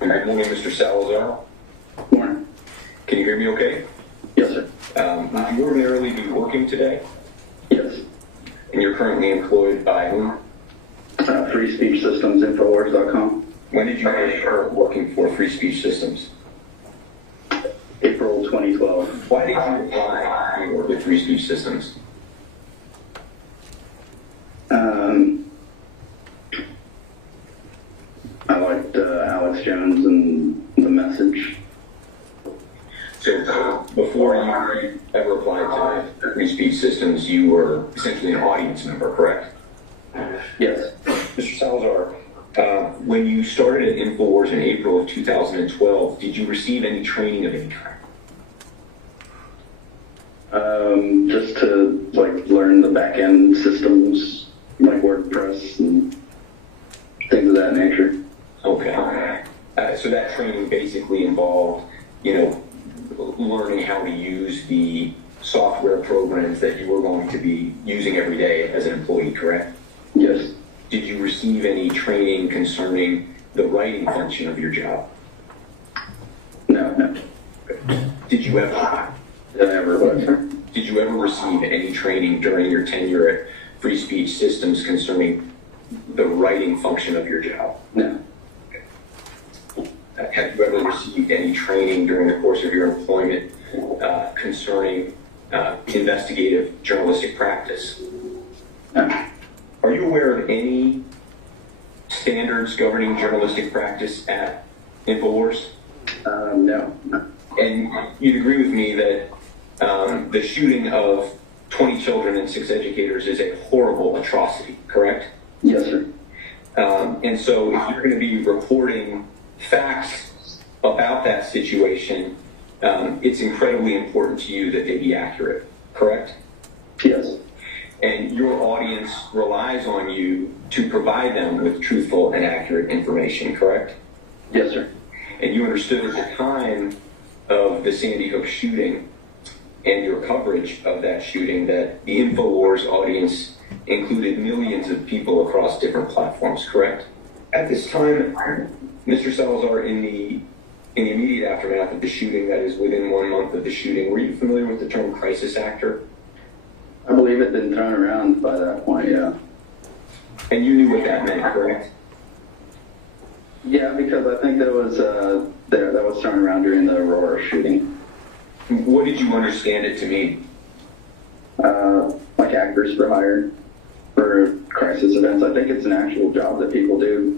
Good morning, Mr. Salazar. Morning. Can you hear me okay? Yes, sir. Would you ordinarily be working today? Yes. And you're currently employed by whom? Free Speech Systems, InfoWars.com. When did you start working for Free Speech Systems? April 2012. Why did you apply to work with Free Speech Systems? I liked Alex Jones and the message. So before you ever applied to Free Speech Systems, you were essentially an audience member, correct? Yes. Mr. Salazar, when you started at InfoWars in April of 2012, did you receive any training of any kind? Just to learn the back-end systems like WordPress and things of that nature. Okay. So that training basically involved, learning how to use the software programs that you were going to be using every day as an employee, correct? Yes. Did you receive any training concerning the writing function of your job? No. Did you ever? Did you ever receive any training during your tenure at Free Speech Systems concerning the writing function of your job? No. Have you ever received any training during the course of your employment concerning investigative journalistic practice? No. Are you aware of any standards governing journalistic practice at InfoWars? No. And you'd agree with me that the shooting of 20 children and 6 educators is a horrible atrocity, correct? Yes, sir. And so if you're going to be reporting facts about that situation, it's incredibly important to you that they be accurate, correct? Yes. And your audience relies on you to provide them with truthful and accurate information, correct? Yes, sir. And you understood at the time of the Sandy Hook shooting and your coverage of that shooting that the InfoWars audience included millions of people across different platforms, correct? At this time, Mr. Salazar, in the immediate aftermath of the shooting, that is within 1 month of the shooting, were you familiar with the term crisis actor? I believe it had been thrown around by that point, yeah. And you knew what that meant, correct? Yeah, because I think that was thrown around during the Aurora shooting. What did you understand it to mean? Like actors for hire for crisis events. I think it's an actual job that people do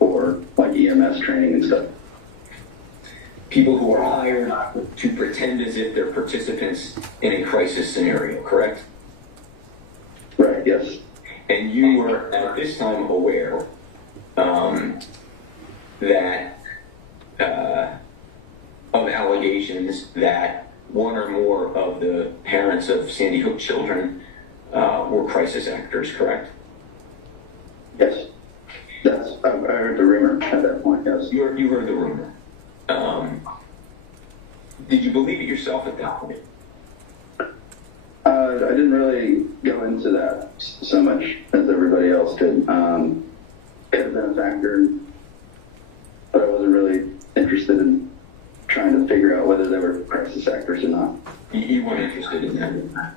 for like EMS training and stuff. People who are hired to pretend as if they're participants in a crisis scenario, correct? Right, yes. And you were at this time aware that of allegations that one or more of the parents of Sandy Hook children were crisis actors, correct? Yes. I heard the rumor at that point, yes. You heard the rumor. Did you believe it yourself at that point? I didn't really go into that so much as everybody else did. It could have been a factor, but I wasn't really interested in trying to figure out whether they were crisis actors or not. You weren't interested in that?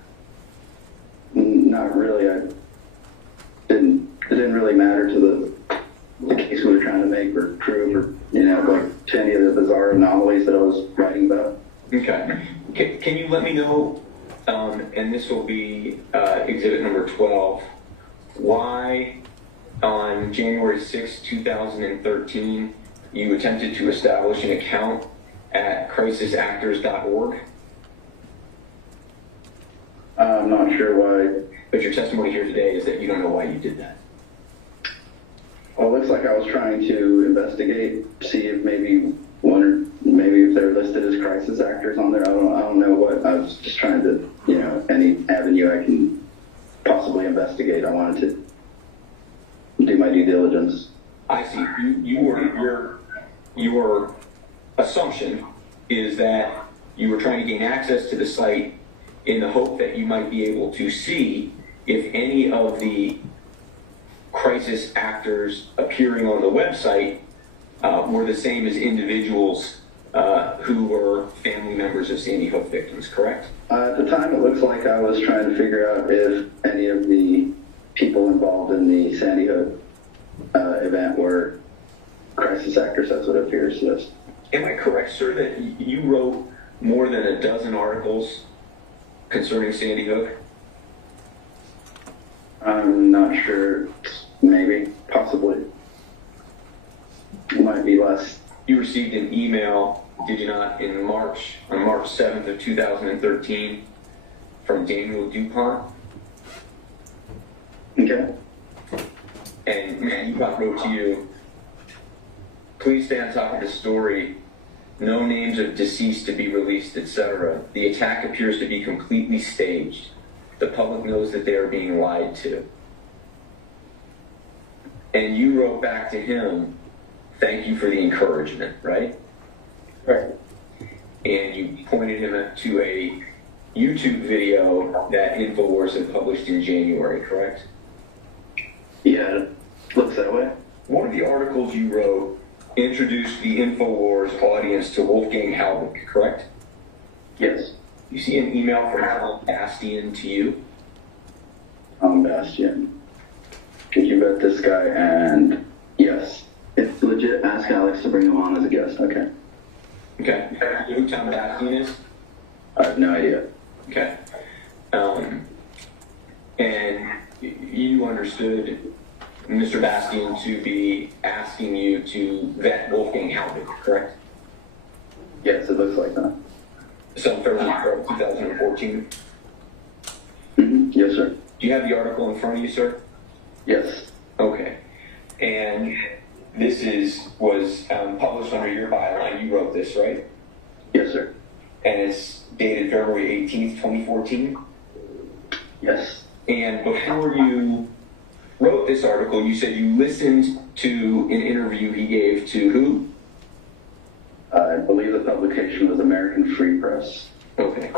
Not really. It didn't really matter to the case we were trying to make or prove or, to any of the bizarre anomalies that I was writing about. Okay. Can you let me know, and this will be exhibit number 12, why on January 6, 2013, you attempted to establish an account at crisisactors.org? I'm not sure why. But your testimony here today is that you don't know why you did that. Well, it looks like I was trying to investigate, see if maybe if they're listed as crisis actors on there. I don't know what. I was just trying to, any avenue I can possibly investigate. I wanted to do my due diligence. I see. Your assumption is that you were trying to gain access to the site in the hope that you might be able to see if any of the crisis actors appearing on the website were the same as individuals who were family members of Sandy Hook victims, correct? At the time, it looks like I was trying to figure out if any of the people involved in the Sandy Hook event were crisis actors. That's what it appears, yes. Am I correct, sir, that you wrote more than a dozen articles concerning Sandy Hook? I'm not sure. Maybe. Possibly. It might be less. You received an email, did you not, on March 7th of 2013 from Daniel DuPont? Okay. And DuPont wrote to you, please stay on top of the story. No names of deceased to be released, etc. The attack appears to be completely staged. The public knows that they are being lied to. And you wrote back to him, thank you for the encouragement, right? Right. And you pointed him to a YouTube video that InfoWars had published in January, correct? Yeah, it looks that way. One of the articles you wrote introduced the InfoWars audience to Wolfgang Halbig, correct? Yes. You see an email from Tom Bastian to you? Bastian. Could you bet this guy? And yes. It's legit. Ask Alex to bring him on as a guest. Okay. Okay. You know who Tom Bastian is? I have no idea. Okay. And you understood Mr. Bastian to be asking you to vet Wolfgang Halbig, correct? Yes, it looks like that. So February 2014. Yes, sir. Do you have the article in front of you, sir? Yes. Okay. And this was published under your byline. You wrote this, right? Yes, sir. And it's dated February 18th, 2014? Yes. And before you wrote this article, you said you listened to an interview he gave to who? I believe the publication was American Free Press. Okay.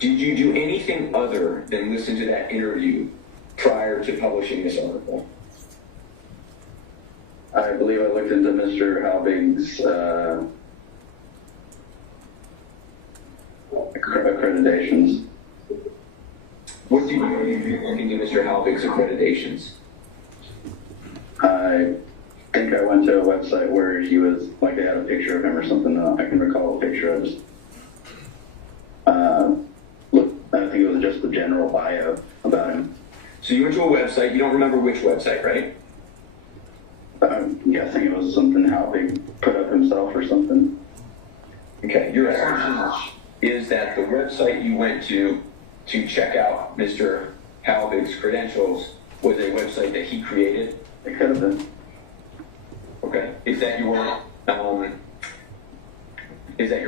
Did you do anything other than listen to that interview prior to publishing this article? I believe I looked into Mr. Halbig's accreditations. What do you know looking into Mr. Halbig's accreditations? I think I went to a website where he was, like they had a picture of him or something. I can recall a picture. I think it was just the general bio about him. So you went to a website, you don't remember which website, right? I'm guessing it was something Halbig put up himself or something. Okay, your assumption is that the website you went to check out Mr. Halbig's credentials was a website that he created? It could have been. Okay. Is that your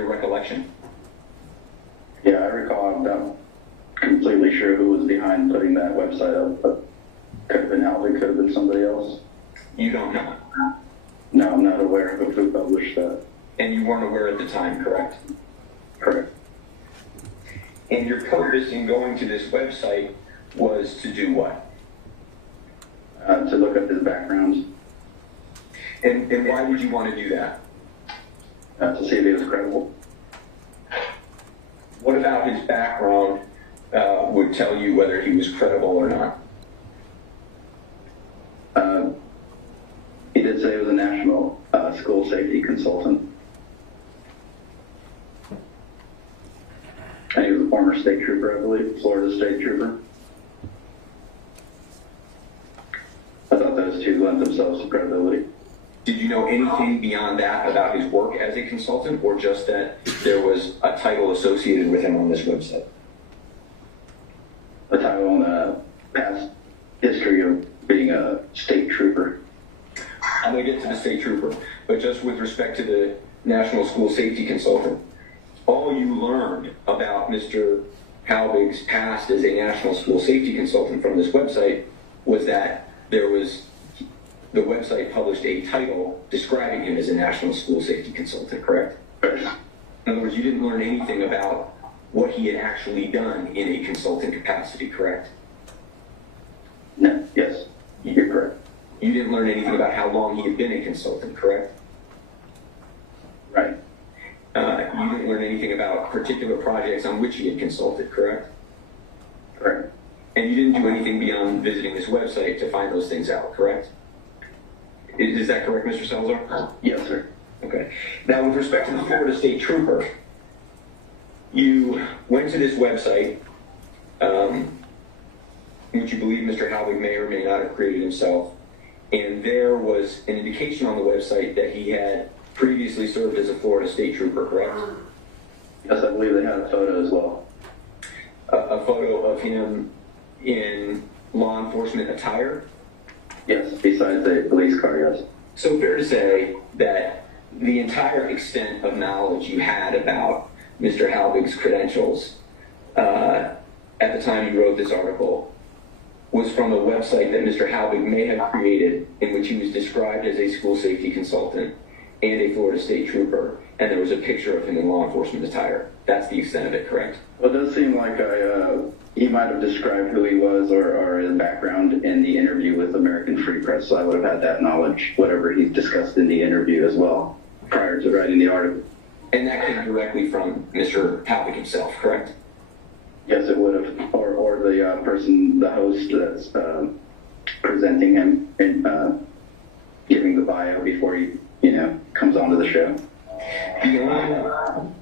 recollection? Yeah, I recall. I'm not completely sure who was behind putting that website up, but could have been Halbig, could have been somebody else. You don't know? No, I'm not aware of who published that. And you weren't aware at the time, correct? Correct. And your purpose in going to this website was to do what? To look up his background. And why would you want to do that? To see if he was credible. What about his background would tell you whether he was credible or not? He did say he was a national school safety consultant. And he was a former state trooper, I believe, Florida state trooper. I thought those two lent themselves to credibility. Did you know anything beyond that about his work as a consultant, or just that there was a title associated with him on this website? A title and a past history of being a state trooper. I'm going to get to the state trooper, but just with respect to the National School Safety Consultant, all you learned about Mr. Halbig's past as a National School Safety Consultant from this website was that the website published a title describing him as a National School Safety Consultant, correct? In other words, you didn't learn anything about what he had actually done in a consultant capacity, correct? No, yes, you're correct. you didn't learn anything about how long he had been a consultant, correct? Right. You didn't learn anything about particular projects on which he had consulted, correct? Correct. And you didn't do anything beyond visiting his website to find those things out, correct? Is that correct, Mr. Salazar? Yes, sir. Okay. Now, with respect to the Florida State Trooper, you went to this website, which you believe Mr. Halbig may or may not have created himself, and there was an indication on the website that he had previously served as a Florida State Trooper, correct? Yes, I believe they had a photo as well. A photo of him in law enforcement attire? Yes, besides the police car, yes. So fair to say that the entire extent of knowledge you had about Mr. Halbig's credentials at the time you wrote this article was from a website that Mr. Halbig may have created in which he was described as a school safety consultant and a Florida State Trooper, and there was a picture of him in law enforcement attire. That's the extent of it, correct? Well, it does seem like he might have described who he was or his background in the interview with American Free Press, so I would have had that knowledge, whatever he discussed in the interview as well, prior to writing the article. And that came directly from Mr. Halbig himself, correct? Yes, it would have, or the person, the host that's presenting him and giving the bio before he, comes onto the show. Beyond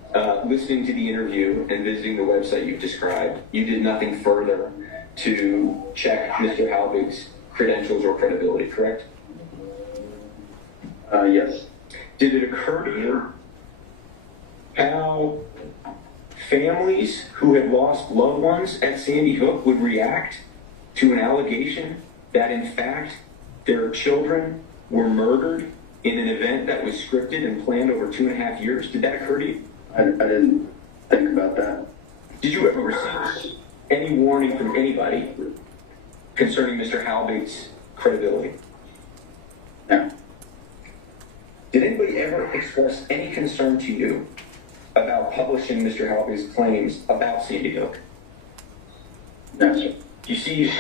listening to the interview and visiting the website you've described, you did nothing further to check Mr. Halbig's credentials or credibility, correct? Yes. Did it occur to you how families who had lost loved ones at Sandy Hook would react to an allegation that, in fact, their children were murdered in an event that was scripted and planned over 2.5 years? Did that occur to you? I didn't think about that. Did you ever receive any warning from anybody concerning Mr. Halbig's credibility? No. Did anybody ever express any concern to you about publishing Mr. Halbig's claims about Sandy Hook? No, sir. You see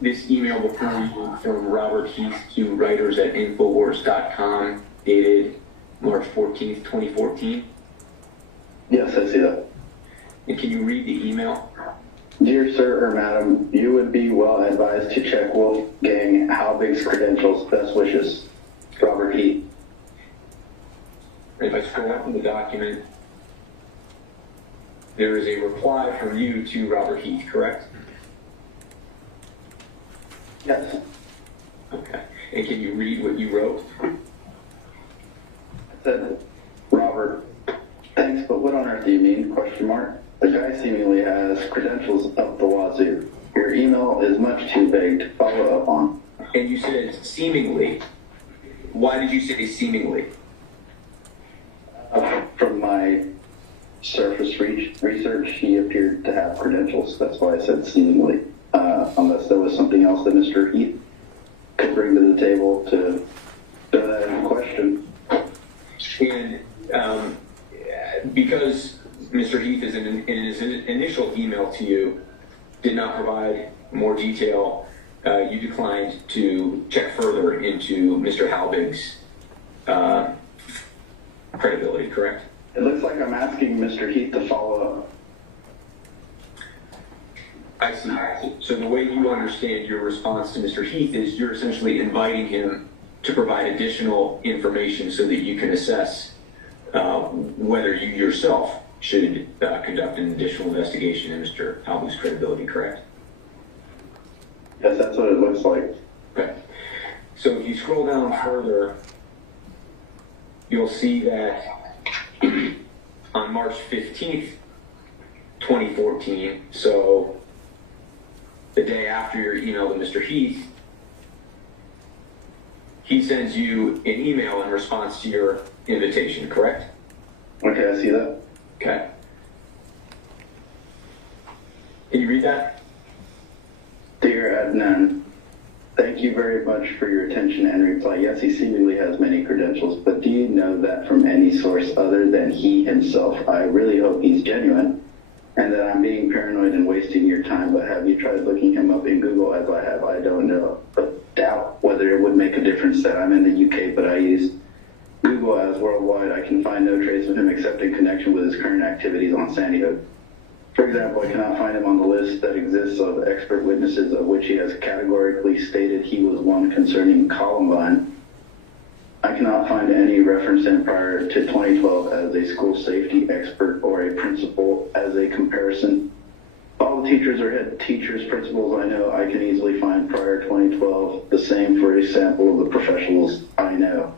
this email before you from Robert Heath to writers at InfoWars.com dated March 14th, 2014? Yes, I see that. And can you read the email? Dear sir or madam, you would be well advised to check Wolfgang Halbig's credentials. Best wishes. Robert Heath. If I scroll up in the document, there is a reply from you to Robert Heath, correct? Yes. Okay. And can you read what you wrote? I said, Robert, thanks, but what on earth do you mean? Question mark. The guy seemingly has credentials up the wazoo. Your email is much too vague to follow up on. And you said seemingly. Why did you say seemingly? From my surface research, he appeared to have credentials. That's why I said seemingly. Unless there was something else that Mr. Heath could bring to the table to throw that into question. And because Mr. Heath is in his initial email to you did not provide more detail, you declined to check further into Mr. Halbig's credibility, correct? It looks like I'm asking Mr. Heath to follow up. I see. So the way you understand your response to Mr. Heath is you're essentially inviting him to provide additional information so that you can assess whether you yourself should conduct an additional investigation in Mr. Halbig's credibility, correct? Yes, that's what it looks like. Okay. So if you scroll down further, you'll see that on March 15th, 2014, so the day after your email to Mr. Heath, he sends you an email in response to your invitation, correct? Okay, I see that. Okay. Can you read that? Dear Adnan, thank you very much for your attention and reply. Yes, he seemingly has many credentials, but do you know that from any source other than he himself? I really hope he's genuine and that I'm being paranoid and wasting your time, but have you tried looking him up in Google as I have? I don't know. The difference that I'm in the UK, but I use Google as worldwide. I can find no trace of him except in connection with his current activities on Sandy Hook. For example, I cannot find him on the list that exists of expert witnesses of which he has categorically stated he was one concerning Columbine. I cannot find any reference to him prior to 2012 as a school safety expert or a principal as a comparison. All the teachers or head teachers, principals I know, I can easily find prior to 2012. The same for a sample of the professionals I know.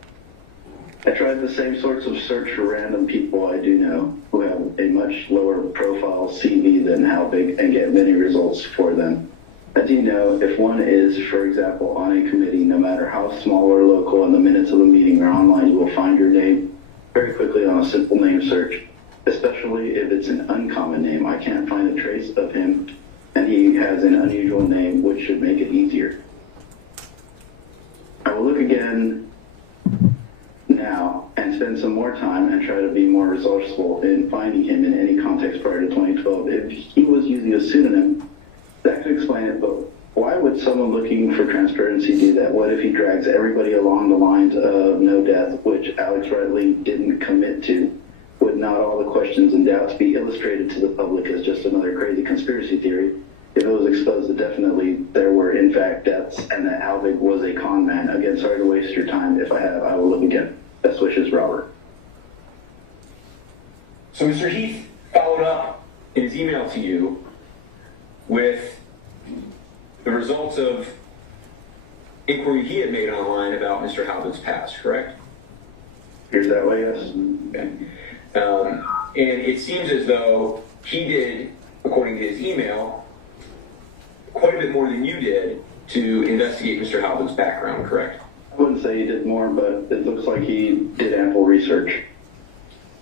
I tried the same sorts of search for random people I do know who have a much lower profile CV than Halbig and get many results for them. As you know, if one is, for example, on a committee, no matter how small or local, in the minutes of the meeting or online, you will find your name very quickly on a simple name search, especially if it's an uncommon name. I can't find a trace of him, and he has an unusual name, which should make it easier. I will look again now and spend some more time and try to be more resourceful in finding him in any context prior to 2012. If he was using a pseudonym, that could explain it, but why would someone looking for transparency do that? What if he drags everybody along the lines of no death, which Alex Riley didn't commit to? Would not all the questions and doubts be illustrated to the public as just another crazy conspiracy theory? If it was exposed that definitely there were in fact deaths and that Halbig was a con man. Again, sorry to waste your time. If I have, I will look again. Best wishes, Robert. So Mr. Heath followed up in his email to you with the results of inquiry he had made online about Mr. Halbig's past, correct? Here's that way, yes. Okay. And it seems as though he did, according to his email, quite a bit more than you did to investigate Mr. Halbig's background, correct? I wouldn't say he did more, but it looks like he did ample research.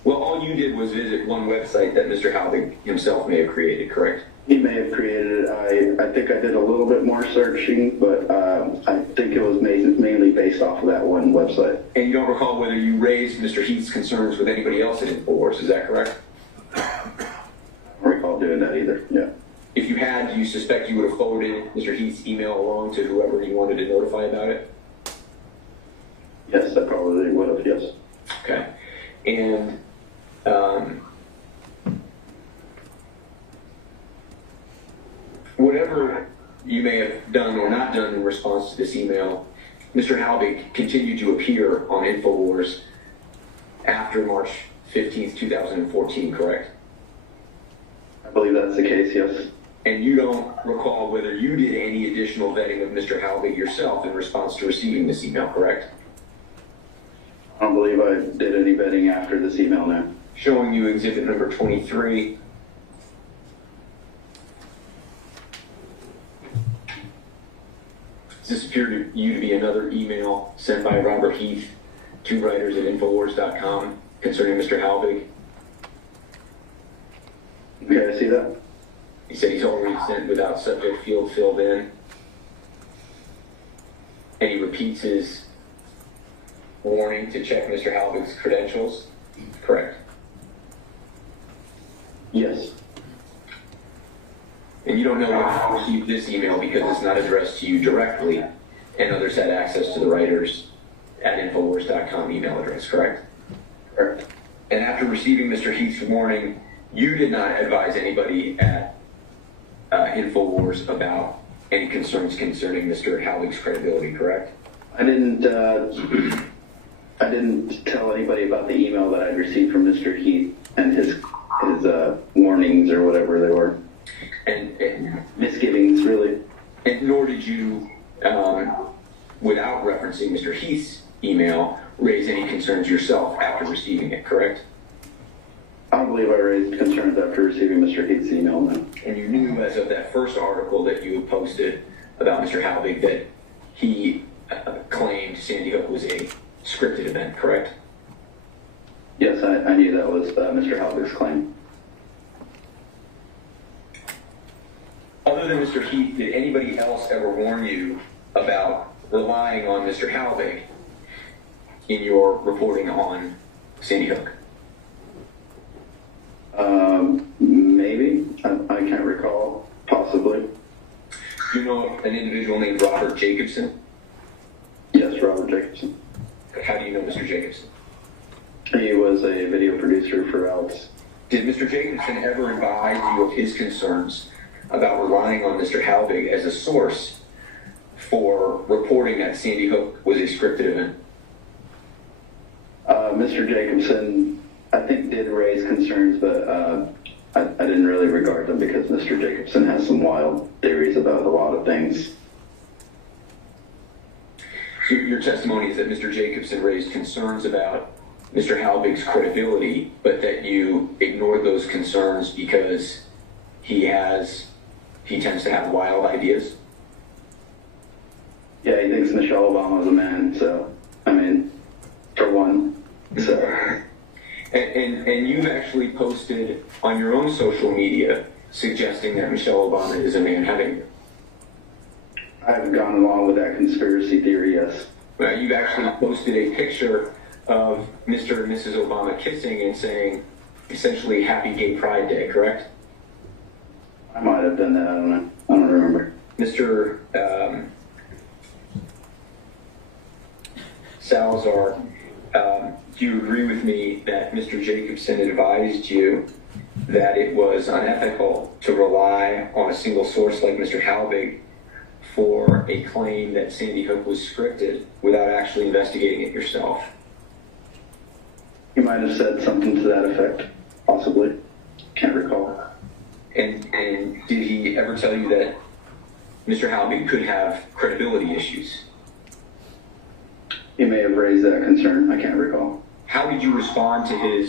Well, all you did was visit one website that Mr. Halbig himself may have created, correct? He may have created it. I think I did a little bit more searching, but I think it was mainly based off of that one website. And you don't recall whether you raised Mr. Heath's concerns with anybody else at InfoWars, is that correct? I don't recall doing that either, yeah. If you had, do you suspect you would have forwarded Mr. Heath's email along to whoever you wanted to notify about it? Yes, I probably would have, yes. Okay. And whatever you may have done or not done in response to this email, Mr. Halbig continued to appear on InfoWars after March 15th, 2014, correct? I believe that's the case, yes. And you don't recall whether you did any additional vetting of Mr. Halbig yourself in response to receiving this email, correct? I don't believe I did any vetting after this email now. Showing you exhibit number 23. Does this appear to you to be another email sent by Robert Heath to writers at InfoWars.com concerning Mr. Halbig? Okay, I see that. He said he's already sent without subject field filled in. And he repeats his warning to check Mr. Halbig's credentials. Correct. Yes. And you don't know if you received this email because it's not addressed to you directly, and others had access to the writers at InfoWars.com email address, correct? Correct. And after receiving Mr. Heath's warning, you did not advise anybody at InfoWars about any concerns concerning Mr. Halbig's credibility, correct? I didn't tell anybody about the email that I'd received from Mr. Heath and his warnings or whatever they were. And Misgivings, really. And nor did you, without referencing Mr. Heath's email, raise any concerns yourself after receiving it, correct? I don't believe I raised concerns after receiving Mr. Heath's email, no. And you knew as of that first article that you posted about Mr. Halbig that he claimed Sandy Hook was a scripted event, correct? Yes, I knew that was Mr. Halbig's claim. Other than Mr. Heath, did anybody else ever warn you about relying on Mr. Halbig in your reporting on Sandy Hook? Maybe. I can't recall. Possibly. Do you know an individual named Robert Jacobson? Yes, Robert Jacobson. How do you know Mr. Jacobson? He was a video producer for Alex. Did Mr. Jacobson ever advise you of his concerns about relying on Mr. Halbig as a source for reporting that Sandy Hook was a scripted event? Mr. Jacobson, I think, did raise concerns, but I didn't really regard them because Mr. Jacobson has some wild theories about a lot of things. So your testimony is that Mr. Jacobson raised concerns about Mr. Halbig's credibility, but that you ignored those concerns because he tends to have wild ideas? Yeah, he thinks Michelle Obama's a man, so, I mean, for one, so. And you've actually posted on your own social media suggesting that Michelle Obama is a man, haven't you? I've gone along with that conspiracy theory, yes. You've actually posted a picture of Mr. and Mrs. Obama kissing and saying, essentially, Happy Gay Pride Day, correct? I might have done that, I don't know. I don't remember. Mr. Salazar, do you agree with me that Mr. Jacobson advised you that it was unethical to rely on a single source like Mr. Halbig for a claim that Sandy Hook was scripted without actually investigating it yourself? He might have said something to that effect, possibly. Can't recall. And did he ever tell you that Mr. Halbig could have credibility issues? He may have raised that concern. I can't recall. How did you respond to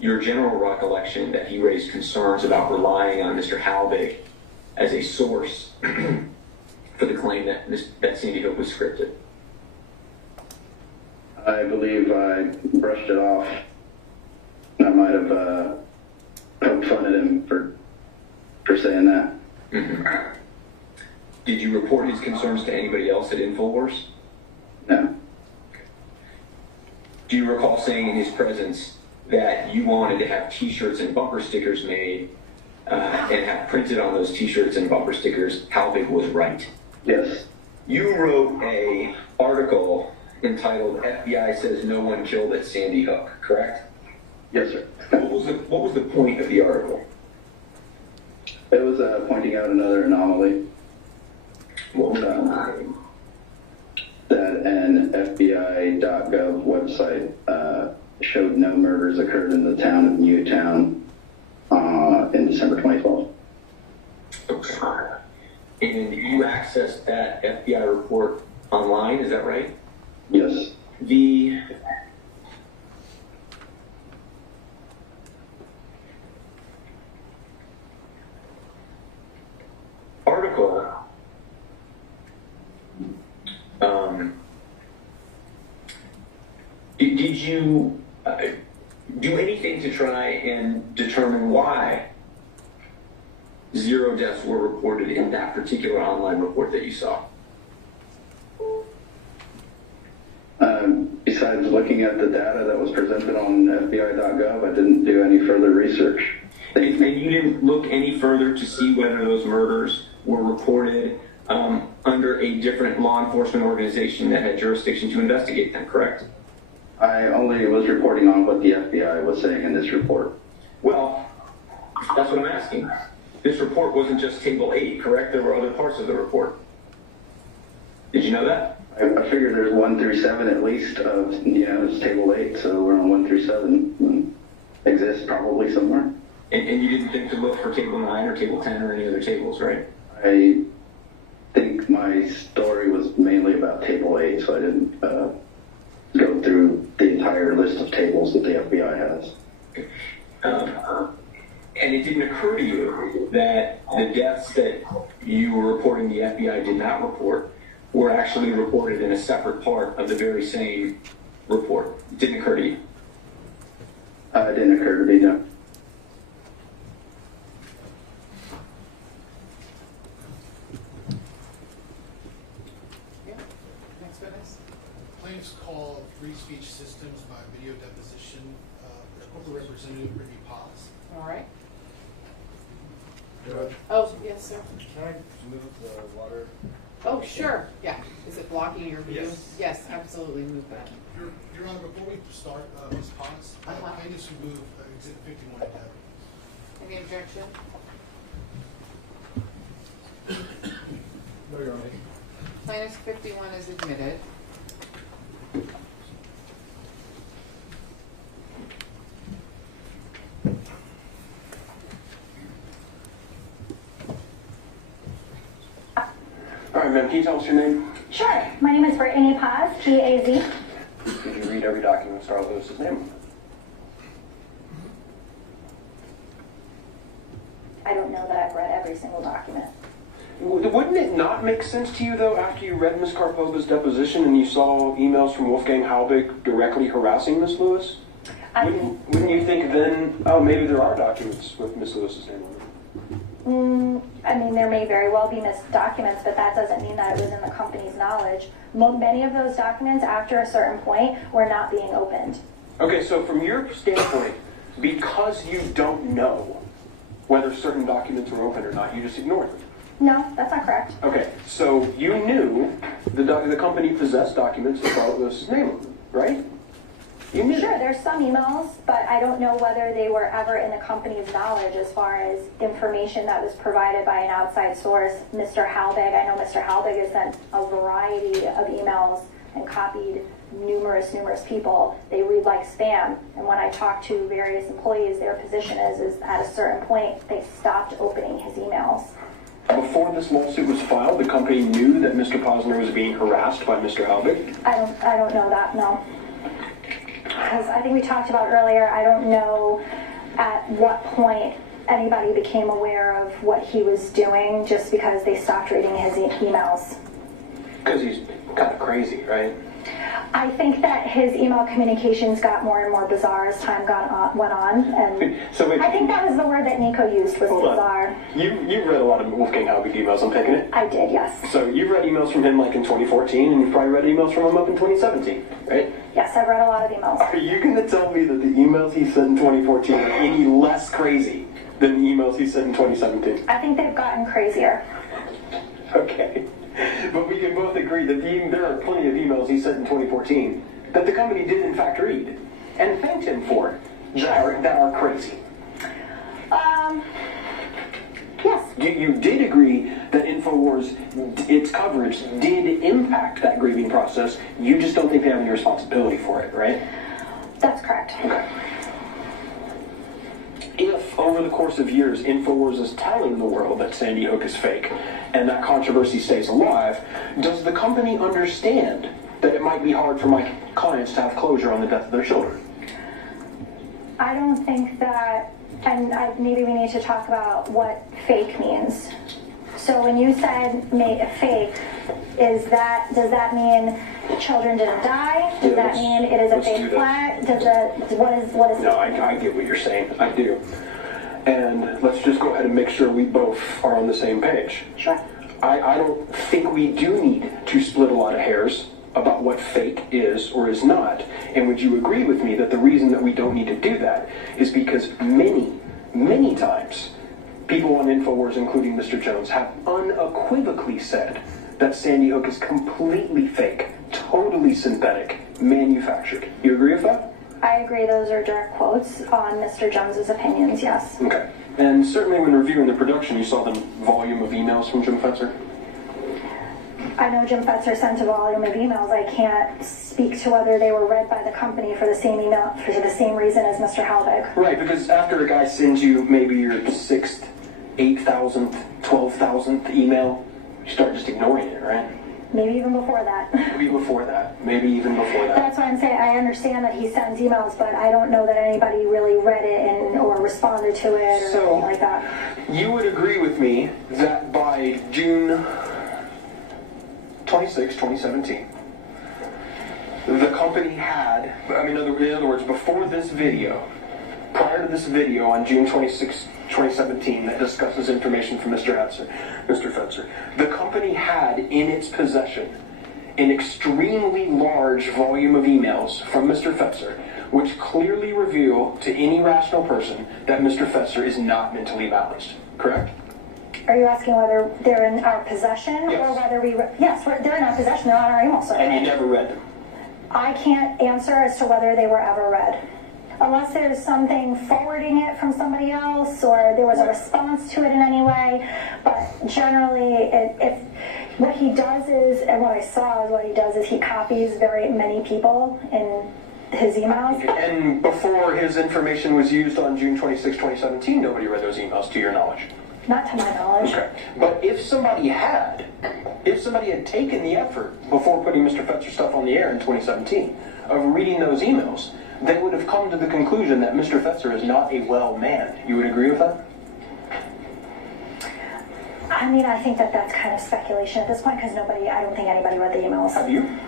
your general recollection that he raised concerns about relying on Mr. Halbig as a source for the claim that Sandy Hook was scripted? I believe I brushed it off. I might have poked fun at him for saying that. Mm-hmm. Did you report his concerns to anybody else at InfoWars? No. Do you recall saying in his presence that you wanted to have T-shirts and bumper stickers made and have printed on those T-shirts and bumper stickers, Halbig was right? Yes. You wrote an article entitled "FBI Says No One Killed at Sandy Hook," correct? Yes, sir. What was the point of the article? It was pointing out another anomaly. What was that? That an FBI.gov website showed no murders occurred in the town of Newtown in December 2012. Okay. And you accessed that FBI report online, is that right? Yes. The article did you do anything to try and determine why 0 deaths were reported in that particular online report that you saw? Besides looking at the data that was presented on FBI.gov, I didn't do any further research. And you didn't look any further to see whether those murders were reported under a different law enforcement organization that had jurisdiction to investigate them, correct? I only was reporting on what the FBI was saying in this report. Well, that's what I'm asking. This report wasn't just Table 8, correct? There were other parts of the report. Did you know that? I figured there's 1 through 7 at least of, it's Table 8, so we're on 1 through 7. Exists probably somewhere. And you didn't think to look for Table 9 or Table 10 or any other tables, right? I think my story was mainly about Table 8, so I didn't go through the entire list of tables that the FBI has. And it didn't occur to you that the deaths that you were reporting the FBI did not report were actually reported in a separate part of the very same report. It didn't occur to you? It didn't occur to me, no. Next witness. Plaintiffs call free speech systems by video deposition. Corporate Representative Brittany Potts. All right. Judge, Oh, yes, sir. can I move the water? Oh, sure. Yeah. Is it blocking your view? Yes. Yes, absolutely, move that. Your Honor, before we start, Ms. Potts, plaintiffs who move Exhibit 51 together. Any objection? No, Your Honor. Plaintiff 51 is admitted. All right, ma'am, can you tell us your name? Sure. My name is Brittany Paz, P-A-Z. Did you read every document with Scarlett Lewis's name? I don't know that I've read every single document. Wouldn't it not make sense to you, though, after you read Ms. Karpova's deposition and you saw emails from Wolfgang Halbig directly harassing Ms. Lewis? Wouldn't you think then, oh, maybe there are documents with Ms. Lewis's name on them? I mean, there may very well be missed documents, but that doesn't mean that it was in the company's knowledge. Many of those documents, after a certain point, were not being opened. Okay, so from your standpoint, because you don't know whether certain documents were open or not, you just ignored them. No, that's not correct. Okay, so you knew the company possessed documents with Scarlett Lewis's name on them, right? You knew. Sure, there's some emails, but I don't know whether they were ever in the company's knowledge as far as information that was provided by an outside source. Mr. Halbig, I know Mr. Halbig has sent a variety of emails and copied numerous people. They read like spam, and when I talk to various employees, their position is at a certain point, they stopped opening his emails. Before this lawsuit was filed, the company knew that Mr. Posner was being harassed by Mr. Halbig? I don't know that, no. As I think we talked about earlier, I don't know at what point anybody became aware of what he was doing just because they stopped reading his emails. Because he's kind of crazy, right? I think that his email communications got more and more bizarre as time went on, and So wait, I think that was the word that Nico used, was hold on. bizarre. You've read a lot of Wolfgang Halbig emails, I'm taking it? I did, yes. So you've read emails from him like in 2014, and you've probably read emails from him up in 2017, right? Yes, I've read a lot of emails. Are you going to tell me that the emails he sent in 2014 are any less crazy than the emails he sent in 2017? I think they've gotten crazier. Okay. But we can both agree that there are plenty of emails he sent in 2014 that the company did in fact read and thanked him for that are crazy. Yes. You did agree that InfoWars, its coverage, did impact that grieving process. You just don't think they have any responsibility for it, right? That's correct. Okay. If, over the course of years, InfoWars is telling the world that Sandy Hook is fake, and that controversy stays alive, does the company understand that it might be hard for my clients to have closure on the death of their children? I don't think that, and maybe we need to talk about what fake means. So when you said fake, does that mean children didn't die? Does that mean it is a fake flag? What is No, I get what you're saying. I do. And let's just go ahead and make sure we both are on the same page. Sure. I don't think we do need to split a lot of hairs about what fake is or is not. And would you agree with me that the reason that we don't need to do that is because many times people on InfoWars, including Mr. Jones, have unequivocally said that Sandy Hook is completely fake, totally synthetic, manufactured. You agree with that? I agree, those are direct quotes on Mr. Jones's opinions, yes. Okay. And certainly when reviewing the production, you saw the volume of emails from Jim Fetzer? I know Jim Fetzer sent a volume of emails. I can't speak to whether they were read by the company for the same reason as Mr. Halbig. Right, because after a guy sends you maybe your 6th, 8,000th, 12,000th email, you start just ignoring it, right? Maybe even before that. Maybe before that. Maybe even before that. That's why I'm saying I understand that he sends emails, but I don't know that anybody really read it or responded to it or anything like that. You would agree with me that by June 26, 2017, the company had, in other words, before this video, prior to this video on June 26, 2017 that discusses information from Mr. Fetzer, the company had in its possession an extremely large volume of emails from Mr. Fetzer, which clearly reveal to any rational person that Mr. Fetzer is not mentally balanced. Correct? Are you asking whether they're in our possession Yes. or whether yes, they're in our possession, they're on our email server. And you never read them? I can't answer as to whether they were ever read. Unless there's something forwarding it from somebody else or there was a response to it in any way. But generally, if what he does is, and what I saw is what he does is he copies very many people in his emails. And before his information was used on June 26, 2017, nobody read those emails, to your knowledge? Not to my knowledge. Okay. But if somebody had taken the effort before putting Mr. Fetzer's stuff on the air in 2017 of reading those emails, they would have come to the conclusion that Mr. Fetzer is not a well man. You would agree with that? I mean, I think that that's kind of speculation at this point because I don't think anybody read the emails. Have you?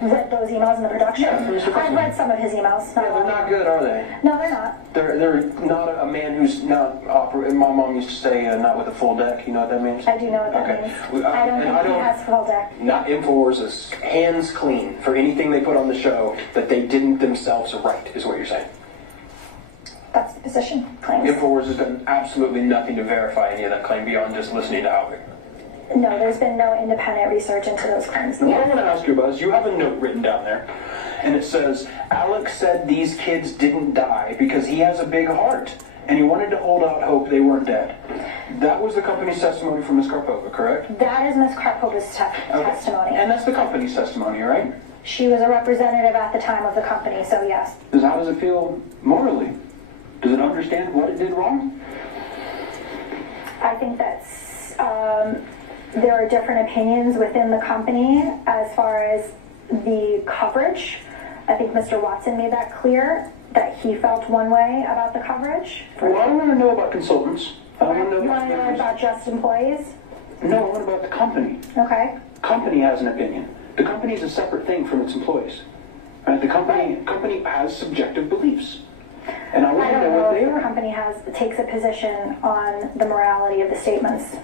Read those emails in the production? Yeah, from Mr. Fetzer. I've read some of his emails. Yeah, they're not good, are they? No, they're not. They're not a man who's not operating. My mom used to say, not with a full deck. You know what that means? I do know what that means. I don't think he has full deck. Not InfoWars is hands clean for anything they put on the show that they didn't themselves write, is what you're saying. That's the position claims. InfoWars has done absolutely nothing to verify any of that claim beyond just listening to Albert. No, there's been no independent research into those claims. What I want to ask you about is you have a note written down there, and it says, Alex said these kids didn't die because he has a big heart, and he wanted to hold out hope they weren't dead. That was the company's testimony from Ms. Karpova, correct? That is Ms. Karpova's testimony. And that's the company's testimony, right? She was a representative at the time of the company, so yes. How does it feel morally? Does it understand what it did wrong? I think that's, there are different opinions within the company as far as the coverage. I think Mr. Watson made that clear, that he felt one way about the coverage. Well, I want to know about consultants. I want to know You want to know about just employees? No, I want about the company. Okay. Company has an opinion. The company is a separate thing from its employees. Right? The company has subjective beliefs. And I want to know what they if the are. company takes a position on the morality of the statements. All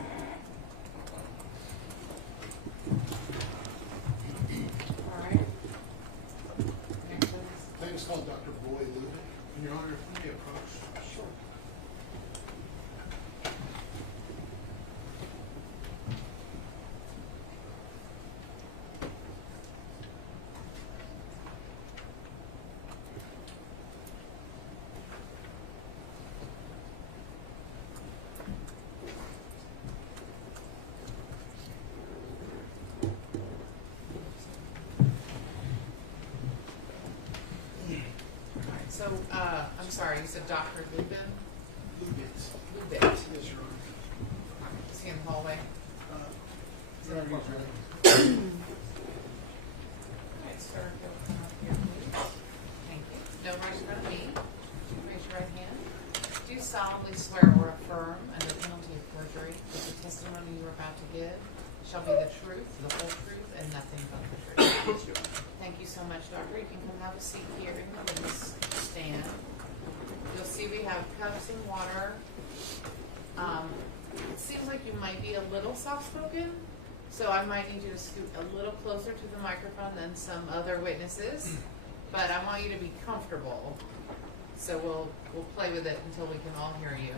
right. Next one. Claim is called Dr. Boy Lubin. And Your Honor, if you may approach. Sure. So, I'm sorry, you said Dr. Lubin? Lubitz. Lubit. Yes, Your Honor. Is he in the hallway? Your Honor, he's ready. All right, sir, if you'll come up here, please. Thank you. No rush from me. Raise your right hand. Do you solemnly swear or affirm under penalty of perjury that the testimony you are about to give shall be the truth, the whole truth, and nothing but the truth? Thank you so much, Doctor. You can come have a seat here in the witness stand. You'll see we have cups and water. It seems like you might be a little soft-spoken, so I might need you to scoot a little closer to the microphone than some other witnesses. But I want you to be comfortable, so we'll play with it until we can all hear you.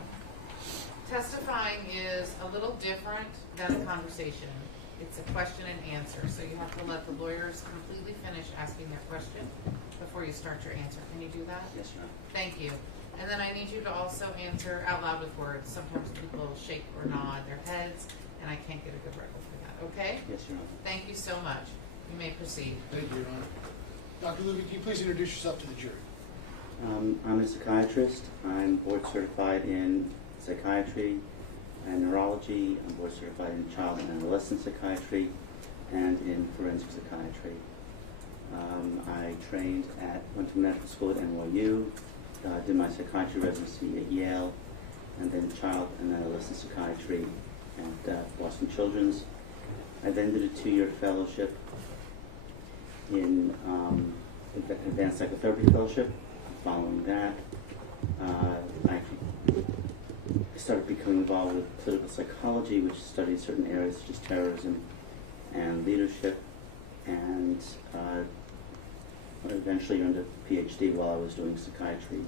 Testifying is a little different than a conversation. It's a question and answer, so you have to let the lawyers completely finish asking their question before you start your answer. Can you do that? Yes, Your Honor. Thank you. And then I need you to also answer out loud with words. Sometimes people shake or nod their heads, and I can't get a good record for that. Okay? Yes, Your Honor. Thank you so much. You may proceed. Thank you, Your Honor. Dr. Lubin, can you please introduce yourself to the jury? I'm a psychiatrist. I'm board certified in psychiatry and neurology. I'm board certified in child and adolescent psychiatry and in forensic psychiatry. I went to medical school at NYU, did my psychiatry residency at Yale, and then child and adolescent psychiatry at Boston Children's. I then did a 2-year fellowship in advanced psychotherapy fellowship. Following that, I started becoming involved with political psychology, which studies certain areas such as terrorism and leadership, and eventually earned a Ptsd while I was doing psychiatry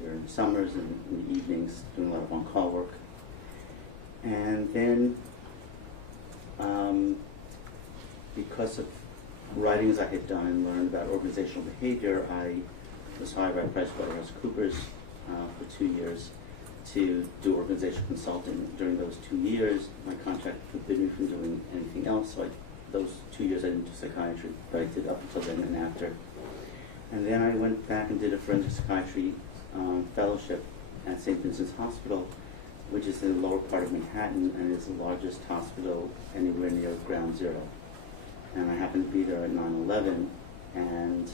during the summers and in the evenings, doing a lot of on-call work. And then, because of writings I had done and learned about organizational behavior, I was hired by PricewaterhouseCoopers for 2 years to do organizational consulting. During those 2 years, my contract forbid me from doing anything else, so those 2 years I didn't do psychiatry, but I did up until then and after. And then I went back and did a forensic psychiatry fellowship at St. Vincent's Hospital, which is in the lower part of Manhattan and is the largest hospital anywhere near Ground Zero. And I happened to be there at 9/11, and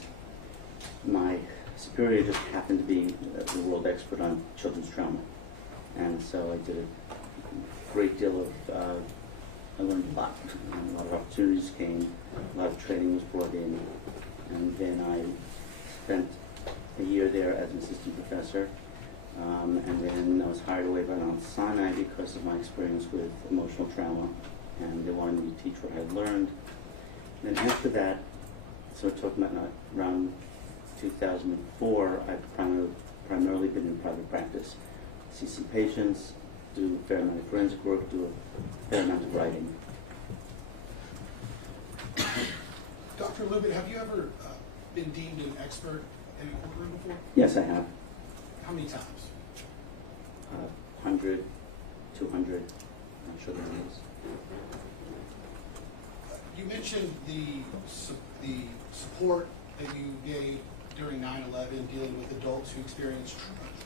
my superior just happened to be the world expert on children's trauma. And so I did a great deal of, I learned a lot. And a lot of opportunities came, a lot of training was brought in, and then I spent a year there as an assistant professor. And then I was hired away by Mount Sinai because of my experience with emotional trauma, and they wanted me to teach what I had learned. And then after that, so we're talking about around 2004, I've primarily been in private practice. See some patients, do a fair amount of forensic work, do a fair amount of writing. Dr. Lubin, have you ever been deemed an expert in a courtroom before? Yes, I have. How many times? 100, 200, I'm not sure the names. You mentioned the support that you gave during 9/11, dealing with adults who experienced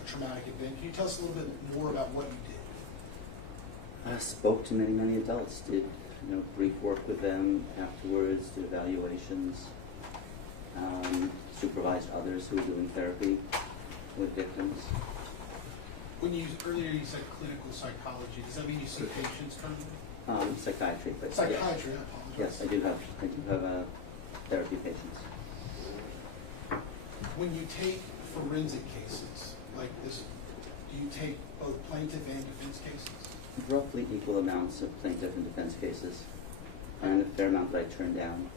a traumatic event. Can you tell us a little bit more about what you did? I spoke to many adults, did brief work with them afterwards, did evaluations, supervised others who were doing therapy with victims. Earlier you said clinical psychology. Does that mean you see patients currently? Psychiatry, but Psychiatry, yes. I apologize. Yes, I do have therapy patients. When you take forensic cases like this, do you take both plaintiff and defense cases? Roughly equal amounts of plaintiff and defense cases, and a fair amount that I turn down.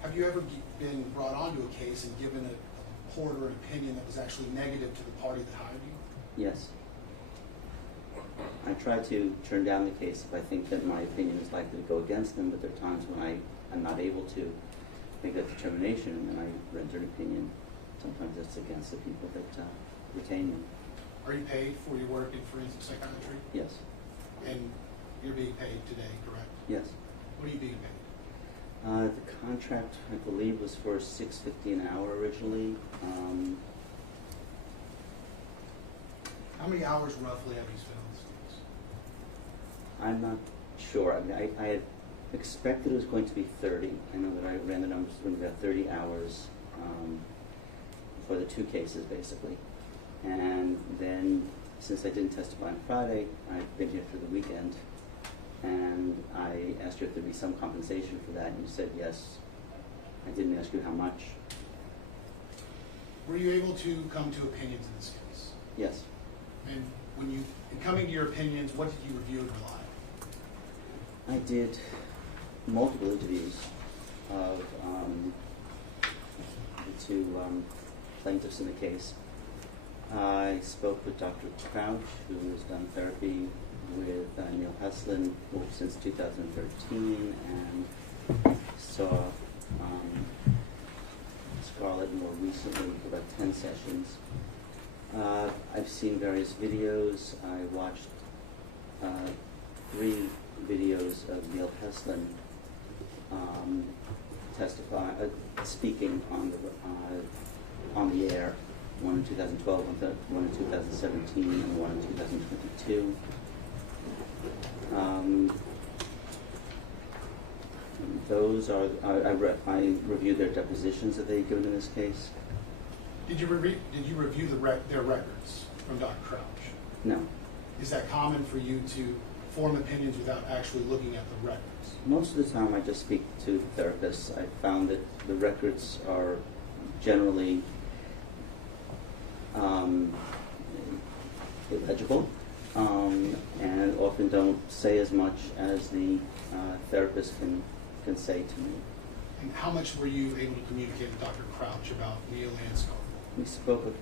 Have you ever been brought onto a case and given a report or an opinion that was actually negative to the party that hired you? Yes. I try to turn down the case if I think that my opinion is likely to go against them, but there are times when I am not able to make that determination and I render an opinion. Sometimes it's against the people that retain me. Are you paid for your work in forensic psychiatry? Yes. And you're being paid today, correct? Yes. What are you being paid? The contract, I believe, was for $6.50 an hour originally. How many hours roughly have you spent on this case? I'm not sure. I mean, I had expected it was going to be 30. I know that I ran the numbers when about 30 hours for the two cases, basically. And then, since I didn't testify on Friday, I've been here for the weekend. And I asked you if there'd be some compensation for that, and you said yes. I didn't ask you how much. Were you able to come to opinions in this case? Yes. And in coming to your opinions, what did you review and rely on? I did multiple interviews of the two plaintiffs in the case. I spoke with Dr. Crouch, who has done therapy with Neil Heslin since 2013, and saw Scarlett more recently for about 10 sessions. I've seen various videos. I watched 3 videos of Neil Heslin speaking on the air. One in 2012, one in 2017, and one in 2022. Those are, I reviewed their depositions that they'd given in this case. Did you review their records from Dr. Crouch? No. Is that common for you to form opinions without actually looking at the records? Most of the time I just speak to therapists. I found that the records are generally illegible and often don't say as much as the therapist can say to me. And how much were you able to communicate with Dr. Crouch about Neil and Scarlett? We spoke a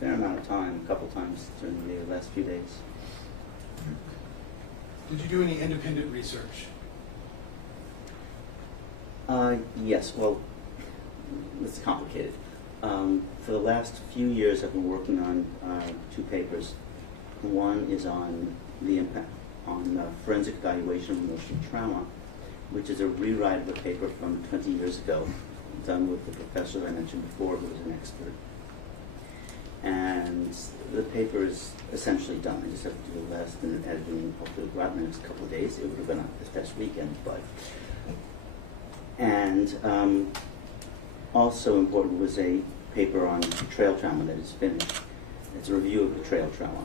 fair amount of time, a couple times during the last few days. Did you do any independent research? Yes, well, it's complicated. For the last few years, I've been working on two papers. One is on the impact on forensic evaluation of emotional trauma, which is a rewrite of a paper from 20 years ago, done with the professor that I mentioned before, who was an expert. And the paper is essentially done. I just have to do the last minute editing. Hopefully it'll go out in the next couple of days. It would have been out this past weekend, but. And also important was a paper on trail trauma that is finished. It's a review of the trail trauma.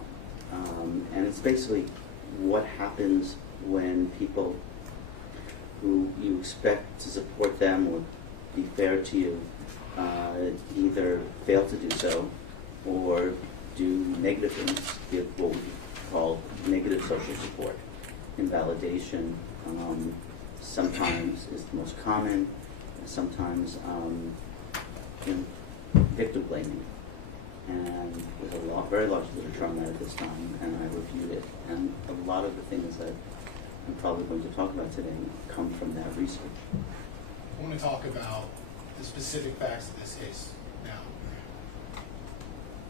And it's basically what happens when people who you expect to support them or be fair to you either fail to do so or do negative things, give what we call negative social support. Invalidation sometimes is the most common, sometimes victim blaming. And there's a very large literature on that at this time, and I reviewed it. And a lot of the things that I'm probably going to talk about today come from that research. I want to talk about the specific facts of this case now.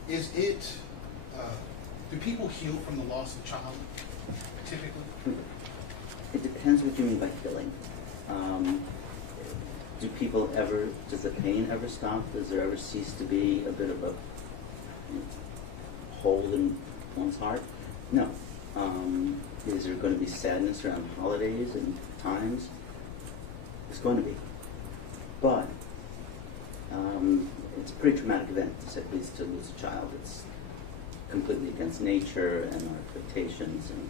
Is it, do people heal from the loss of child, typically? It depends what you mean by healing. Do people ever, does the pain ever stop? Does there ever cease to be a bit of a hole in one's heart? No. Is there going to be sadness around holidays and times? It's going to be. But it's a pretty traumatic event, to say the least, to lose a child. It's completely against nature and our expectations, and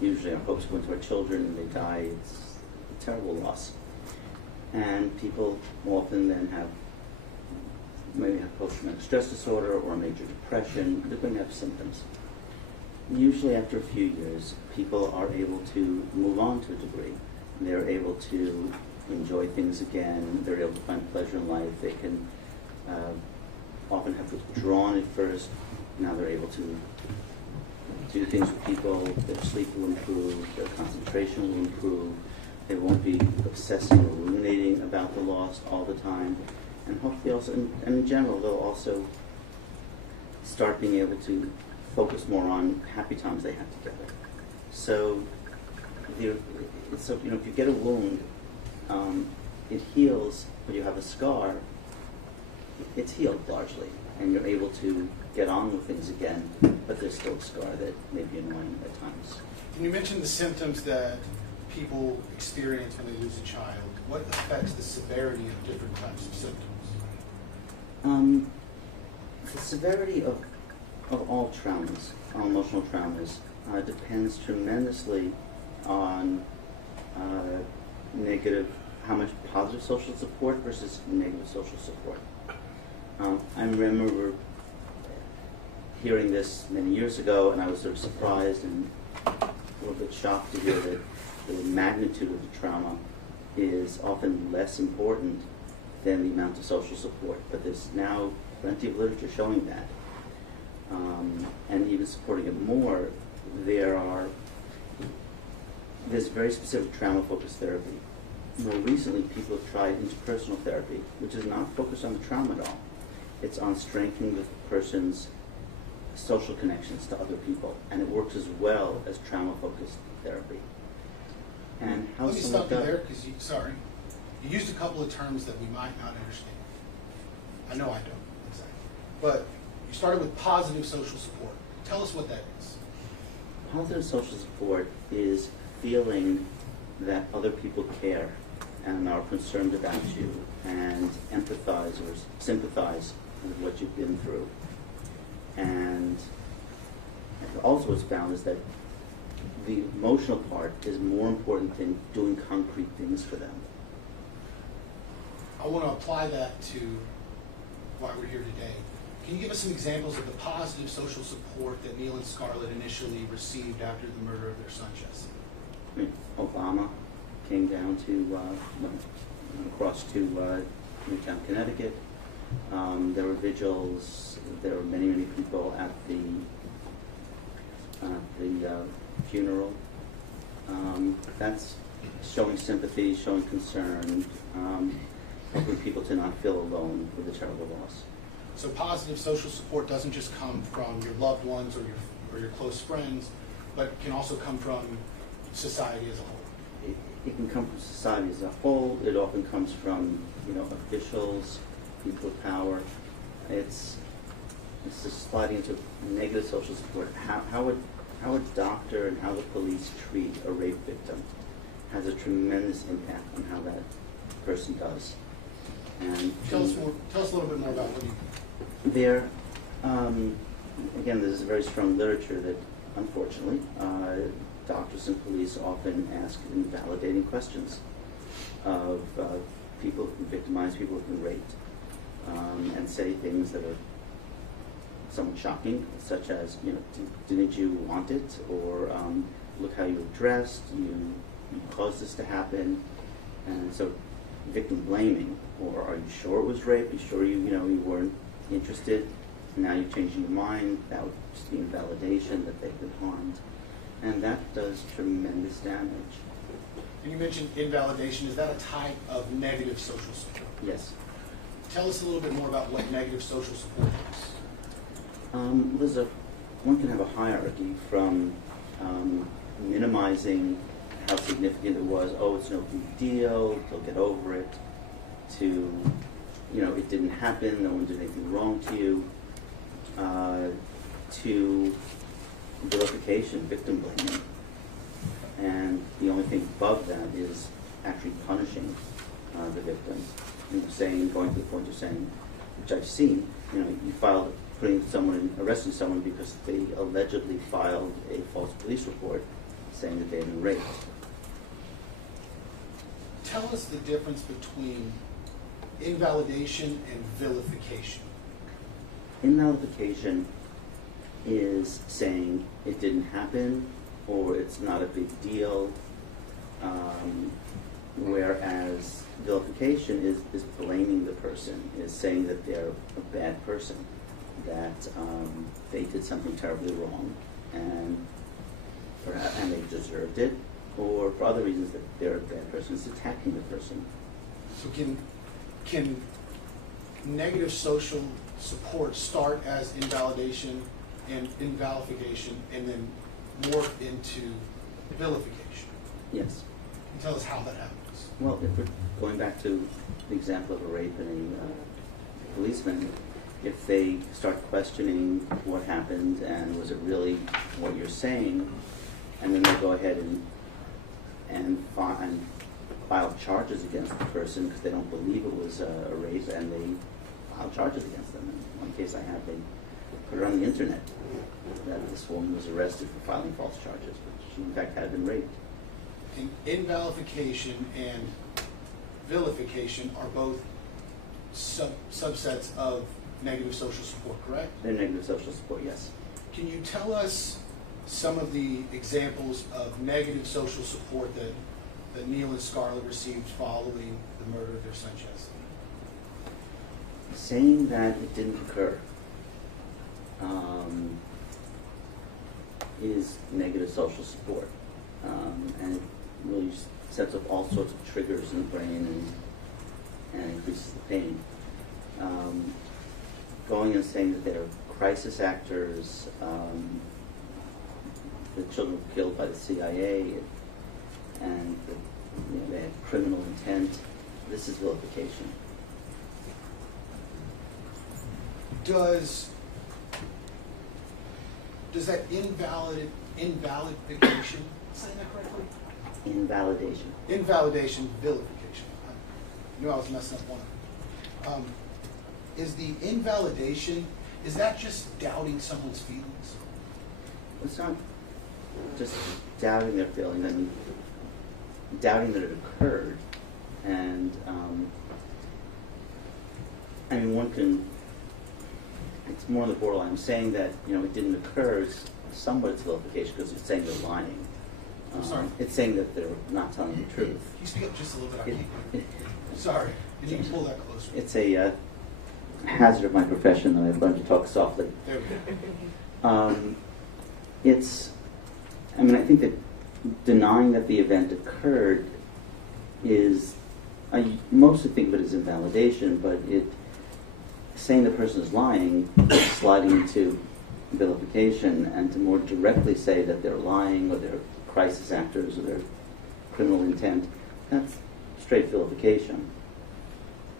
usually our hopes go into our children and they die. It's a terrible loss. And people often then maybe have post-traumatic stress disorder or major depression. They're going to have symptoms. Usually after a few years, people are able to move on to a degree. They're able to enjoy things again. They're able to find pleasure in life. They can often have withdrawn at first. Now they're able to do things with people. Their sleep will improve. Their concentration will improve. They won't be obsessing or ruminating about the loss all the time. And hopefully also, and in general, they'll also start being able to focus more on happy times they had together. So, if you get a wound, it heals. When you have a scar, it's healed largely, and you're able to get on with things again, but there's still a scar that may be annoying at times. And you mentioned the symptoms that people experience when they lose a child. What affects the severity of different types of symptoms? The severity of all traumas, all emotional traumas, depends tremendously on how much positive social support versus negative social support. I remember hearing this many years ago, and I was sort of surprised and a little bit shocked to hear that the magnitude of the trauma is often less important than the amount of social support. But there's now plenty of literature showing that. And even supporting it more, there's very specific trauma-focused therapy. More recently, people have tried interpersonal therapy, which is not focused on the trauma at all. It's on strengthening the person's social connections to other people, and it works as well as trauma-focused therapy. And how Let me stop you there, because you used a couple of terms that we might not understand. I know I don't, exactly. But you started with positive social support. Tell us what that is. Positive social support is feeling that other people care and are concerned about you and empathize or sympathize with what you've been through. And also what's found is that the emotional part is more important than doing concrete things for them. I want to apply that to why we're here today. Can you give us some examples of the positive social support that Neil and Scarlett initially received after the murder of their son, Jesse? Obama came down across to Newtown, Connecticut. There were vigils. There were many people at the funeral. That's showing sympathy, showing concern, helping people to not feel alone with a terrible loss. So positive social support doesn't just come from your loved ones or your close friends, but can also come from society as a whole. It can come from society as a whole. It often comes from, officials, people of power. It's just sliding into negative social support. How a doctor and how the police treat a rape victim has a tremendous impact on how that person does. And Tell us a little bit more about what you do. there, again, there's very strong literature that, unfortunately, doctors and police often ask invalidating questions of people who've been victimized, people who've been raped, and say things that are somewhat shocking, such as, didn't you want it? Or look how you were dressed, you caused this to happen. And so victim blaming, or are you sure it was rape? Are you sure you weren't interested? Now you're changing your mind. That would just be invalidation that they've been harmed. And that does tremendous damage. And you mentioned invalidation. Is that a type of negative social support? Yes. Tell us a little bit more about what negative social support is. One can have a hierarchy from minimizing how significant it was. Oh, it's no big deal. They'll get over it. To, it didn't happen. No one did anything wrong to you. To vilification, victim blaming. And the only thing above that is actually punishing the victim. Going to the point of saying, which I've seen, you filed arresting someone because they allegedly filed a false police report saying that they had been raped. Tell us the difference between invalidation and vilification. Invalidation is saying it didn't happen or it's not a big deal, whereas vilification is blaming the person, is saying that they're a bad person, that they did something terribly wrong and they deserved it, or for other reasons that they're a bad person. It's attacking the person. So can negative social support start as invalidation and invalification and then morph into vilification? Yes. Can you tell us how that happens? Well, if we're going back to the example of a rape and a policeman, if they start questioning what happened and was it really what you're saying, and then they go ahead and file charges against the person because they don't believe it was a rape, and they file charges against them. In one case I had, they put it on the internet that this woman was arrested for filing false charges, but she in fact had been raped. And invalification and vilification are both subsets of negative social support, correct? They're negative social support, yes. Can you tell us some of the examples of negative social support that Neil and Scarlett received following the murder of their son Jesse? Saying that it didn't occur is negative social support, and it really sets up all sorts of triggers in the brain and increases the pain. Going and saying that they're crisis actors, the children were killed by the CIA, and they had criminal intent. This is vilification. Does that invalidification, say that correctly? Invalidation, vilification. I knew I was messing up one. Is the invalidation, is that just doubting someone's feelings? It's not just doubting their feeling, I mean, doubting that it occurred. And, one can, it's more on the borderline. Saying that, it didn't occur is somewhat it's vilification because it's saying they're lying. I'm sorry. It's saying that they're not telling the truth. Can you speak up just a little bit? Sorry. Can you pull that closer? It's a hazard of my profession that I've learned to talk softly. There we go. I think that denying that the event occurred is, I mostly think of it as invalidation, but saying the person is lying is sliding into vilification, and to more directly say that they're lying or they're crisis actors or they're criminal intent, that's straight vilification.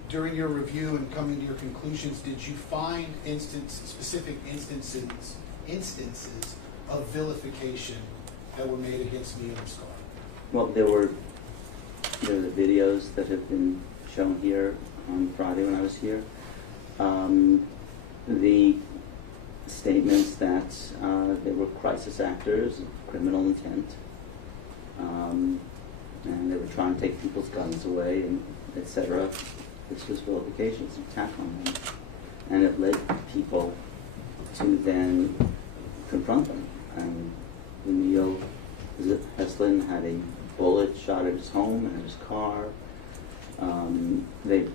During your review and coming to your conclusions, did you find specific instances of vilification that were made against Neil and Scarlett? Well, there were the videos that have been shown here on Friday when I was here. The statements that they were crisis actors, criminal intent, and they were trying to take people's guns away, and etc. This was vilification, it's an attack on them. And it led people to then confront them. And Neil Heslin had a bullet shot at his home and at his car. They've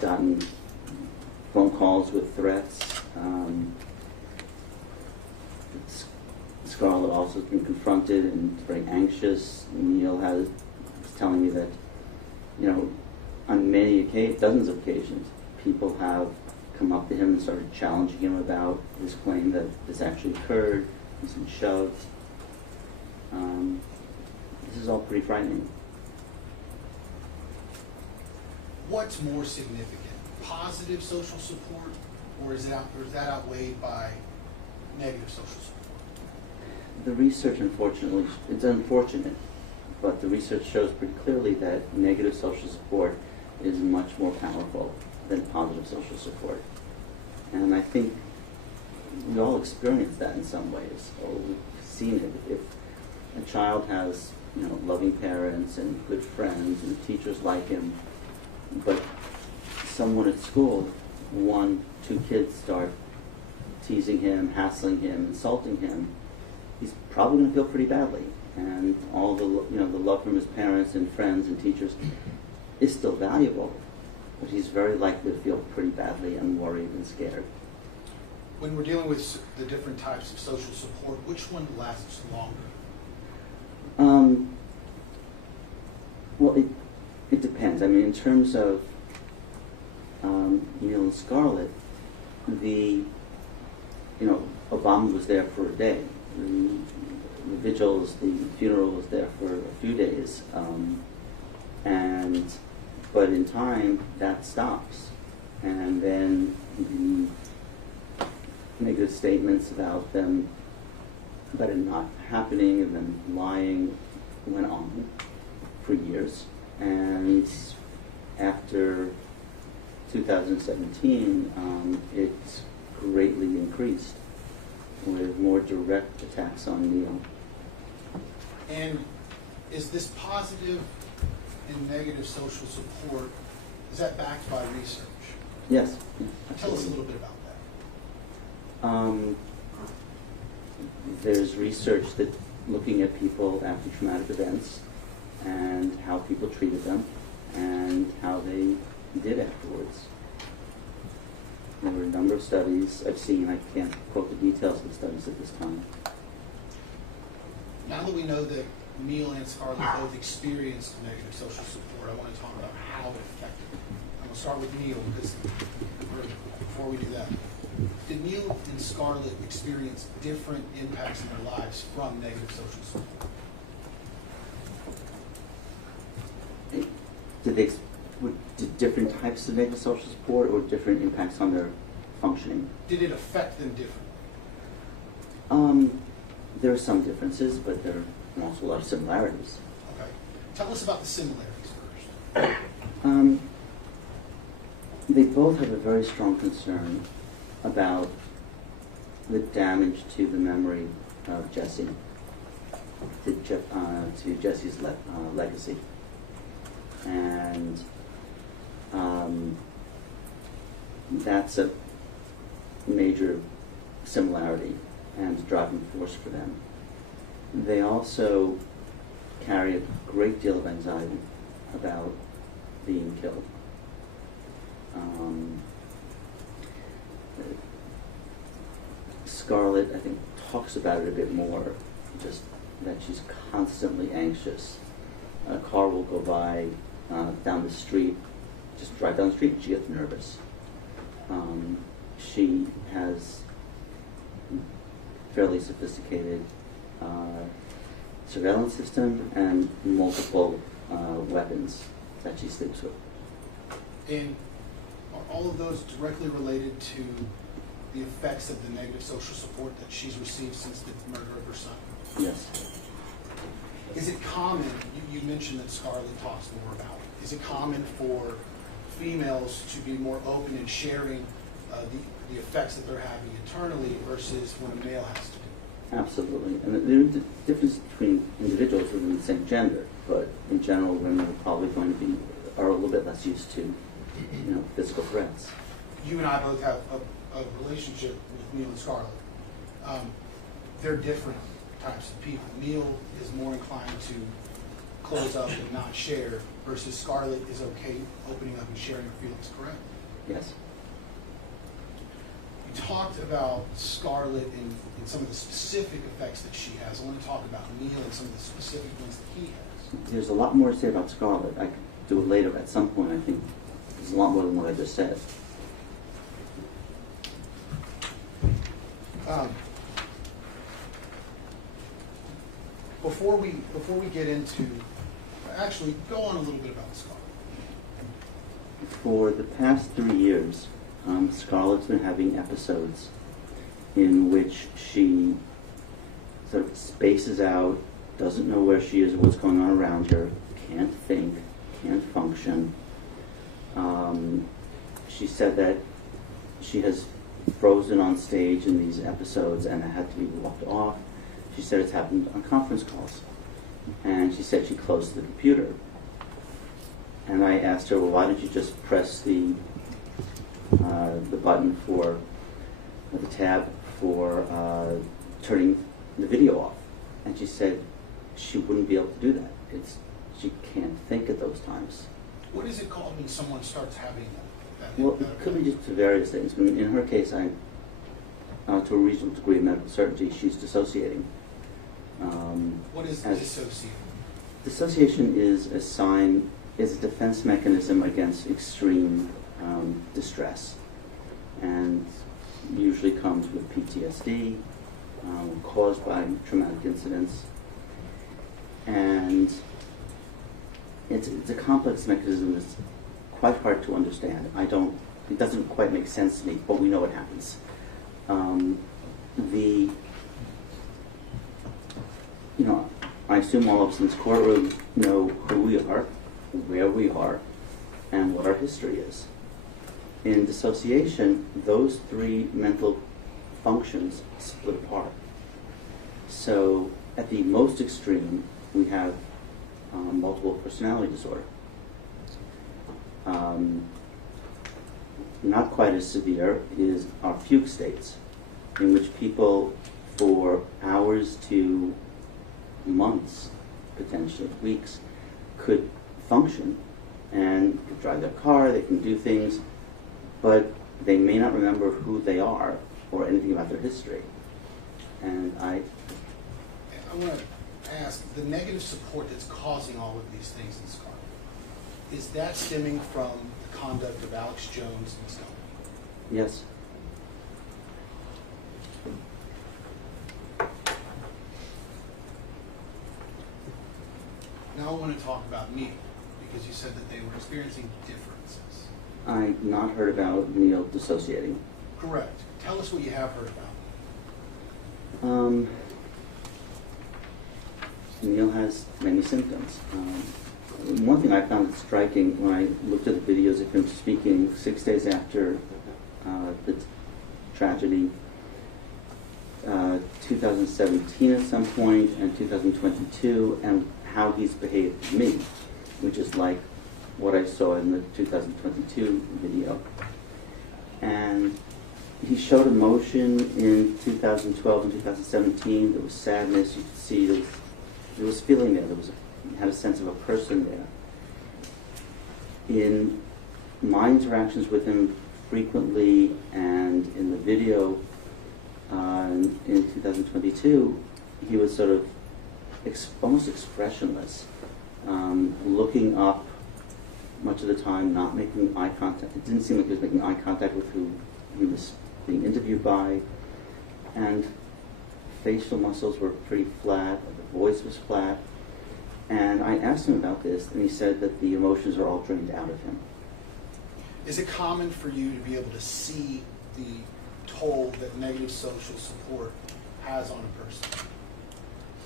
gotten phone calls with threats. Scarlett also has been confronted and very anxious. Neil was telling me that, on dozens of occasions, people have come up to him and started challenging him about his claim that this actually occurred. He's been shoved. This is all pretty frightening. What's more significant, positive social support, or is that outweighed by negative social support? The research, unfortunately, it's unfortunate, but the research shows pretty clearly that negative social support is much more powerful than positive social support. And I think we all experience that in some ways, or we've seen it. If a child has, loving parents and good friends and teachers like him, but someone at school, 1, 2 kids start teasing him, hassling him, insulting him, he's probably going to feel pretty badly. And all the love from his parents and friends and teachers is still valuable, but he's very likely to feel pretty badly and worried and scared. When we're dealing with the different types of social support, which one lasts longer? Well, it depends. I mean, in terms of Neil and Scarlett, Obama was there for a day. The vigils, the funeral was there for a few days, but in time that stops, and then the negative statements about it not happening and then lying went on for years, and after 2017 it's greatly increased with more direct attacks on Neil. And is this positive and negative social support, is that backed by research? Yes. Tell us a little bit about that. There's research that looking at people after traumatic events and how people treated them and how they did afterwards. There were a number of studies I've seen. I can't quote the details of the studies at this time. Now that we know that Neil and Scarlett both experienced negative social support, I want to talk about how it affected them. I'm going to start with Neil before we do that. Did Neil and Scarlett experience different impacts in their lives from negative social support? Did different types of negative social support or different impacts on their functioning? Did it affect them differently? There are some differences, but there are also a lot of similarities. Okay. Tell us about the similarities first. They both have a very strong concern about the damage to the memory of Jesse, to Jesse's legacy. And that's a major similarity and driving force for them. They also carry a great deal of anxiety about being killed. Scarlett, I think, talks about it a bit more, just that she's constantly anxious. A car will go by down the street, just drive down the street, and she gets nervous. She has fairly sophisticated surveillance system and multiple weapons that she sleeps with. And are all of those directly related to the effects of the negative social support that she's received since the murder of her son? Yes. Is it common, you mentioned that Scarlet talks more about it, is it common for females to be more open in sharing the effects that they're having internally versus when a male has to do it? Absolutely. And there's a difference between individuals within the same gender, but in general, women are probably going to are a little bit less used to, physical threats. You and I both have a relationship with Neil and Scarlet. They're different types of people. Neil is more inclined to close up and not share, versus Scarlet is okay opening up and sharing her feelings, correct? Yes. You talked about Scarlet and some of the specific effects that she has. I want to talk about Neil and some of the specific ones that he has. There's a lot more to say about Scarlet. I could do it later at some point. I think there's a lot more than what I just said. Before we get into, actually, go on a little bit about Scarlet. For the past 3 years, Scarlett's been having episodes in which she sort of spaces out, doesn't know where she is or what's going on around her, can't think, can't function. She said that she has frozen on stage in these episodes and had to be walked off. She said it's happened on conference calls. And she said she closed the computer. And I asked her, well, why don't you just press the button for the tab for turning the video off? And she said she wouldn't be able to do that. She can't think at those times. What is it called when someone starts having that? Well, it could be just various things. In her case, to a reasonable degree of medical certainty, she's dissociating. What is dissociating? Dissociation is a defense mechanism against extreme distress, and usually comes with PTSD, caused by traumatic incidents, and it's a complex mechanism that's quite hard to understand. It doesn't quite make sense to me, but we know it happens. I assume all of us in this courtroom know who we are, where we are, and what our history is. In dissociation, those three mental functions split apart. So at the most extreme, we have multiple personality disorder. Not quite as severe is our fugue states, in which people for hours to months, potentially weeks, could function and could drive their car, they can do things, but they may not remember who they are or anything about their history. And I want to ask, the negative support that's causing all of these things in Scarlet, is that stemming from the conduct of Alex Jones and Scarlett? Yes. Now I want to talk about Neil, because you said that they were experiencing differences. I've not heard about Neil dissociating. Correct. Tell us what you have heard about. Neil has many symptoms. One thing I found striking when I looked at the videos of him speaking 6 days after the tragedy, 2017 at some point, and 2022, and how he's behaved to me, which is like what I saw in the 2022 video. And he showed emotion in 2012 and 2017. There was sadness. You could see there was feeling there. He had a sense of a person there. In my interactions with him frequently and in the video in 2022, he was sort of almost expressionless, looking up much of the time, not making eye contact. It didn't seem like he was making eye contact with who he was being interviewed by, and facial muscles were pretty flat, the voice was flat, and I asked him about this, and he said that the emotions are all drained out of him. Is it common for you to be able to see the toll that negative social support has on a person?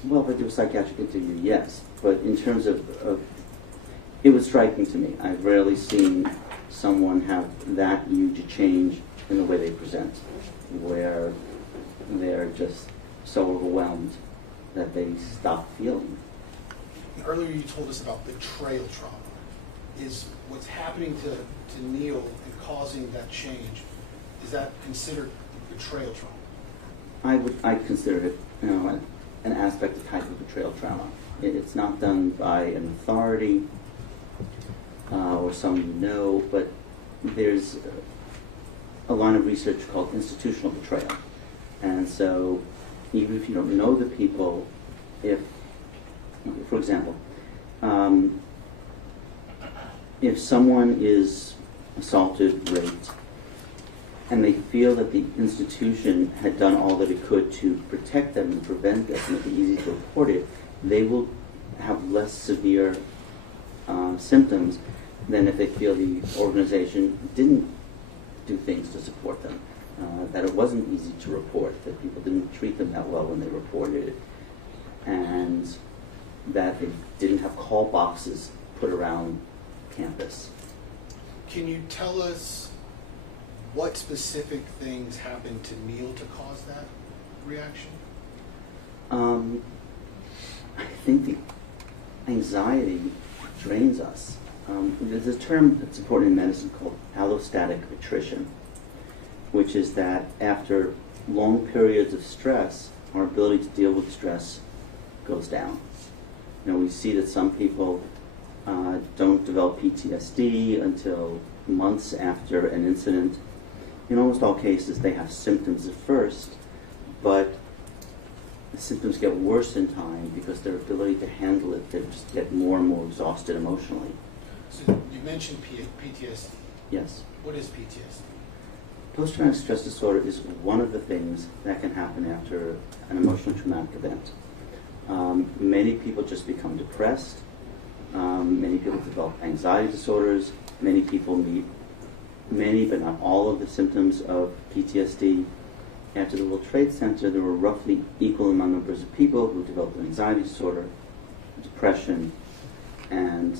Well, if I do a psychiatric interview, yes, but in terms of it was striking to me. I've rarely seen someone have that huge a change in the way they present, where they're just so overwhelmed that they stop feeling. Earlier you told us about betrayal trauma. Is what's happening to Neil and causing that change, is that considered betrayal trauma? I'd consider it, an aspect of type of betrayal trauma. It's not done by an authority or someone you know, but there's a line of research called institutional betrayal. And so even if you don't know the people, for example, if someone is assaulted, raped, and they feel that the institution had done all that it could to protect them and prevent this and make it easy to report it, they will have less severe symptoms than if they feel the organization didn't do things to support them, that it wasn't easy to report, that people didn't treat them that well when they reported it, and that they didn't have call boxes put around campus. Can you tell us what specific things happened to Neil to cause that reaction? I think the anxiety drains us. There's a term that's important in medicine called allostatic attrition, which is that after long periods of stress, our ability to deal with stress goes down. We see that some people don't develop PTSD until months after an incident. In almost all cases, they have symptoms at first, but the symptoms get worse in time because their ability to handle it, they just get more and more exhausted emotionally. So you mentioned PTSD. Yes. What is PTSD? Post-traumatic stress disorder is one of the things that can happen after an emotional traumatic event. Many people just become depressed. Many people develop anxiety disorders. Many people meet many, but not all, of the symptoms of PTSD. After the World Trade Center, there were roughly equal amount numbers of people who developed an anxiety disorder, depression, and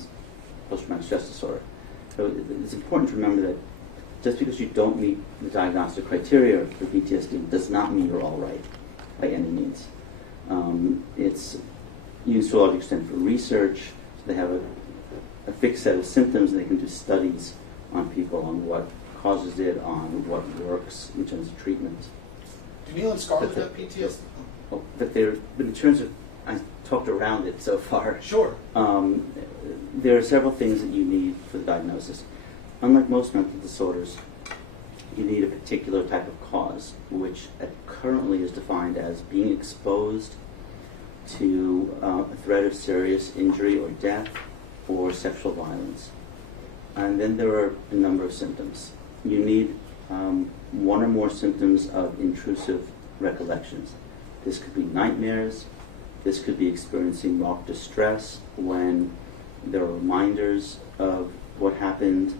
post-traumatic stress disorder. So it's important to remember that just because you don't meet the diagnostic criteria for PTSD does not mean you're all right by any means. It's used to a large extent for research. So they have a fixed set of symptoms, and they can do studies on people on what causes it, on what works in terms of treatment. Do Neil and Scarlett have PTSD? But in terms of, I talked around it so far. Sure. There are several things that you need for the diagnosis. Unlike most mental disorders, you need a particular type of cause, which currently is defined as being exposed to a threat of serious injury or death or sexual violence. And then there are a number of symptoms. You need one or more symptoms of intrusive recollections. This could be nightmares. This could be experiencing marked distress when there are reminders of what happened.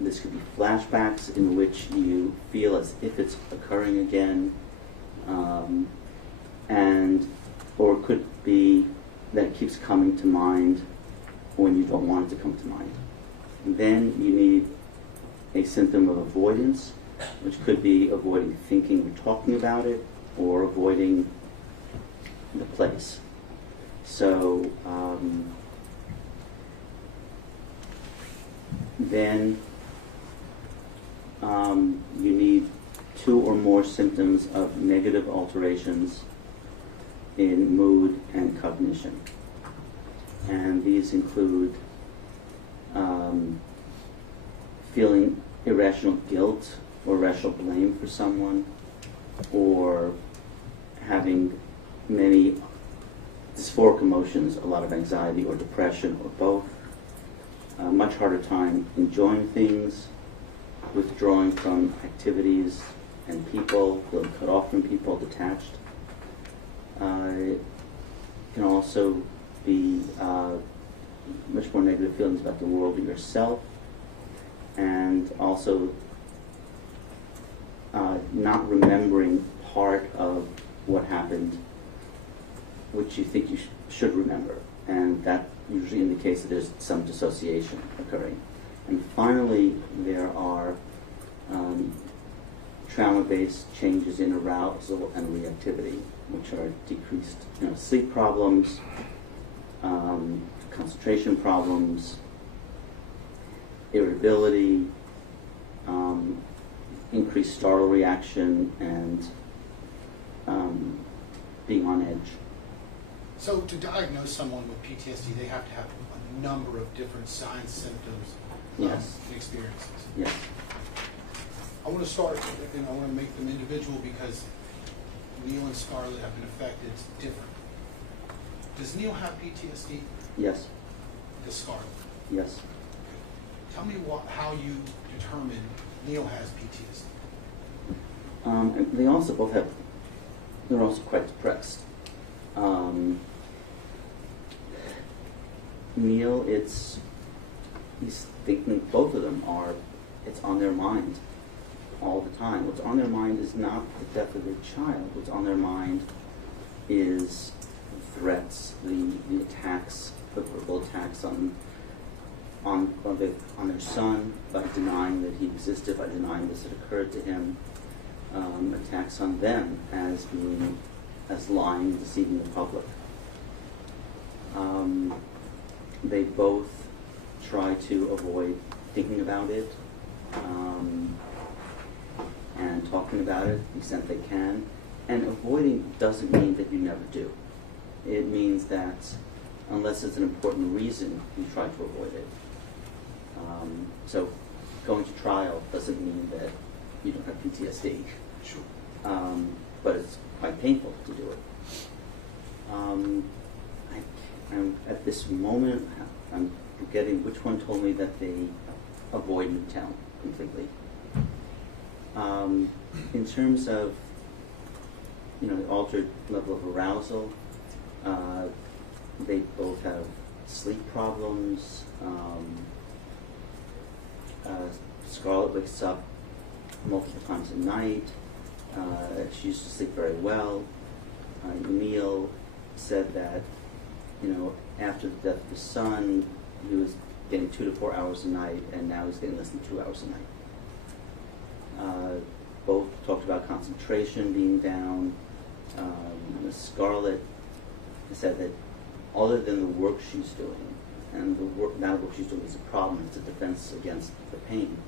This could be flashbacks in which you feel as if it's occurring again. Or it could be that it keeps coming to mind when you don't want it to come to mind. And then you need a symptom of avoidance, which could be avoiding thinking or talking about it, or avoiding the place. So then you need 2 or more symptoms of negative alterations in mood and cognition. And these include feeling irrational guilt or irrational blame for someone, or having many dysphoric emotions, a lot of anxiety or depression or both, a much harder time enjoying things, withdrawing from activities and people, feeling cut off from people, detached. It can also be much more negative feelings about the world or yourself, and also not remembering part of what happened which you think you should remember, and that usually indicates that there's some dissociation occurring. And finally, there are trauma-based changes in arousal and reactivity, which are decreased sleep problems, concentration problems, irritability, increased startle reaction, and being on edge. So to diagnose someone with PTSD, they have to have a number of different signs, symptoms, Yes. and experiences. Yes. I want to start, and I want to make them individual because Neil and Scarlett have been affected different. Does Neil have PTSD? Yes. Does Scarlett? Yes. Tell me how you determine Neil has PTSD. And they also both have, they're also quite depressed. Neil, he's thinking, both of them are, it's on their mind all the time. What's on their mind is not the death of their child. What's on their mind is threats, the attacks, the verbal attacks on their son by denying that he existed, by denying this had occurred to him, attacks on them as lying, deceiving the public. They both try to avoid thinking about it and talking about it to the extent they can. And avoiding doesn't mean that you never do. It means that unless it's an important reason, you try to avoid it. So going to trial doesn't mean that you don't have PTSD. Sure. But it's quite painful to do it. At this moment, I'm forgetting which one told me that they avoid Newtown completely. In terms of altered level of arousal, they both have sleep problems. Scarlett wakes up multiple times a night. She used to sleep very well. Neil said that, after the death of his son, he was getting 2 to 4 hours a night, and now he's getting less than 2 hours a night. Both talked about concentration being down. Scarlett said that other than the work she's doing, and the work she's doing is a problem, it's a defense against the pain,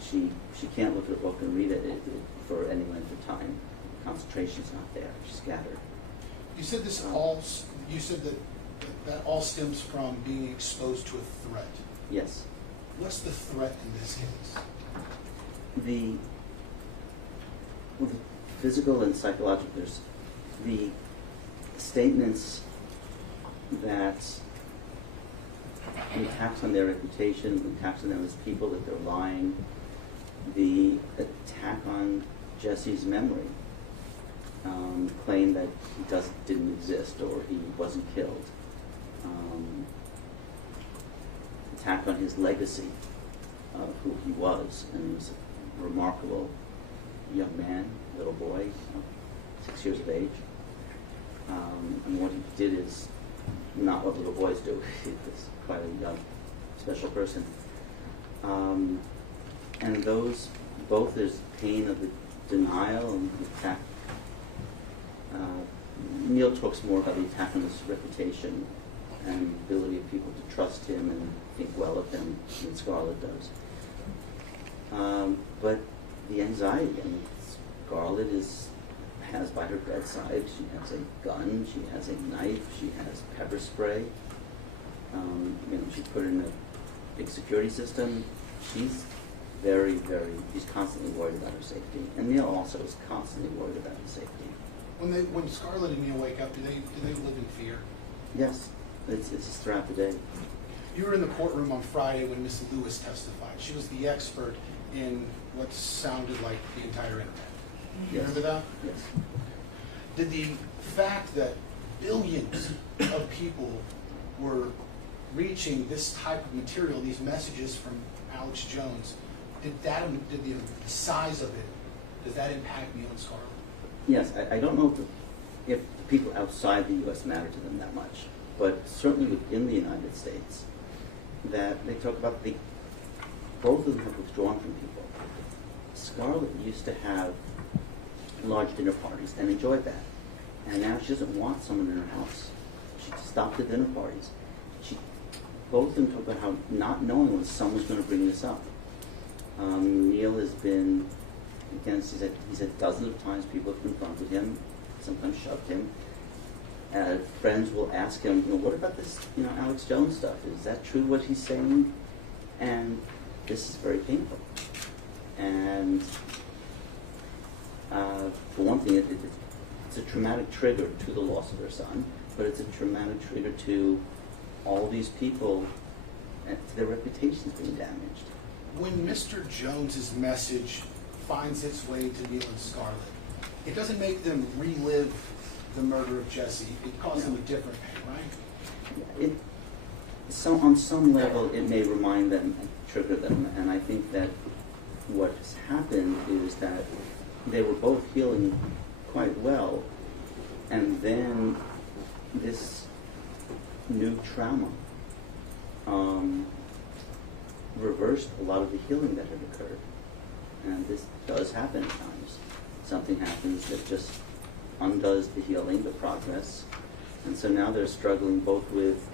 she can't look at a book and read it for any length of time. Concentration's not there. She's scattered. You said that all stems from being exposed to a threat. Yes. What's the threat in this case? The physical and psychological, there's the statements that the attacks on their reputation, the attacks on them as people, that they're lying, the attack on Jesse's memory, claim that he didn't exist or he wasn't killed, attack on his legacy of who he was, and he was a remarkable young man, little boy, 6 years of age. And what he did is not what little boys do. He was quite a young, special person. And those, both there's pain of the denial and the attack. Neil talks more about the attack on his reputation and the ability of people to trust him and think well of him than Scarlett does. But the anxiety, Scarlett has by her bedside, she has a gun, she has a knife, she has pepper spray. She put in a big security system. She's she's constantly worried about her safety. And Neil also is constantly worried about his safety. When Scarlett and Neil wake up, do they live in fear? Yes, it's just throughout the day. You were in the courtroom on Friday when Ms. Lewis testified. She was the expert in what sounded like the entire internet. You Yes. remember that? Yes. Did the fact that billions of people were reaching this type of material, these messages from Alex Jones, did the size of it, does that impact Neil and Scarlett? Yes, I don't know if people outside the U.S. matter to them that much, but certainly within the United States, that they talk about both of them have withdrawn from people. Scarlett used to have large dinner parties and enjoyed that, and now she doesn't want someone in her house. She stopped the dinner parties. Both of them talk about how not knowing when someone's going to bring this up. Neil has been, again, he said dozens of times people have confronted him, sometimes shoved him. Friends will ask him, what about this, Alex Jones stuff? Is that true what he's saying? And this is very painful. And for one thing, it's a traumatic trigger to the loss of their son, but it's a traumatic trigger to all these people, and their reputations being damaged. When Mr. Jones's message finds its way to Neil and Scarlett, it doesn't make them relive the murder of Jesse. It causes them a different pain, right? On some level, it may remind them and trigger them, and I think that what has happened is that they were both healing quite well, and then this new trauma reversed a lot of the healing that had occurred. And this does happen at times. Something happens that just undoes the healing, the progress. And so now they're struggling both with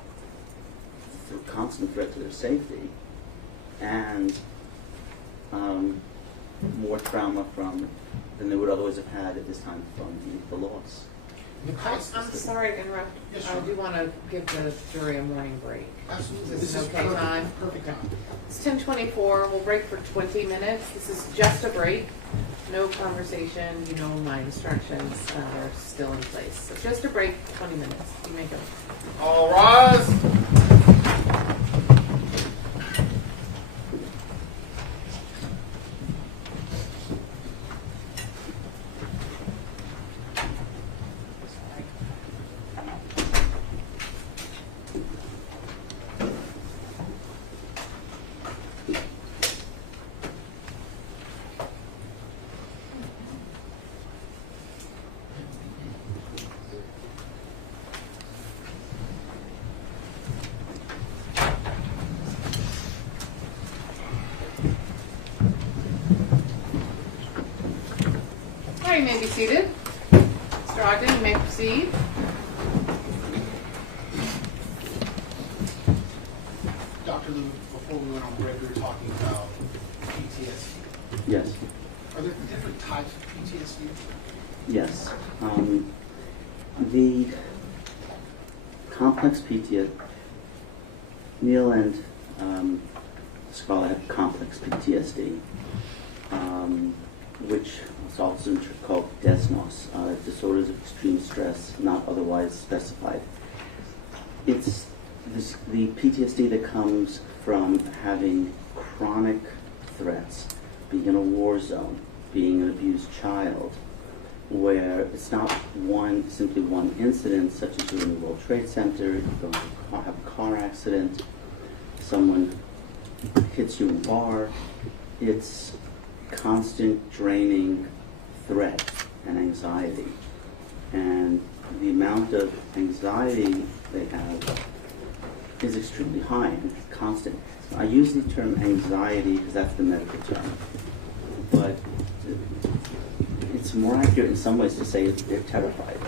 the constant threat to their safety and more trauma than they would otherwise have had at this time from the loss. I'm sorry to interrupt. Yes, I sure. do want to give the jury a morning break. Absolutely. This is okay time? Perfect time. It's 10:24. We'll break for 20 minutes. This is just a break. No conversation. You know my instructions are still in place. So just a break, 20 minutes. You may go. All rise. You may be seated. Mr. Ogden, you may proceed. Dr. Lou, before we went on break, we were talking about PTSD. Yes. Are there different types of PTSD? Yes. The complex PTSD, Neil and Scarlett have complex PTSD, which is also called Diagnose, disorders of extreme stress, not otherwise specified. It's the PTSD that comes from having chronic threats, being in a war zone, being an abused child, where it's not simply one incident, such as you're in the World Trade Center, you go have a car accident, someone hits you in a bar. It's constant draining threat and anxiety. And the amount of anxiety they have is extremely high and constant. I use the term anxiety because that's the medical term, but it's more accurate in some ways to say they're terrified.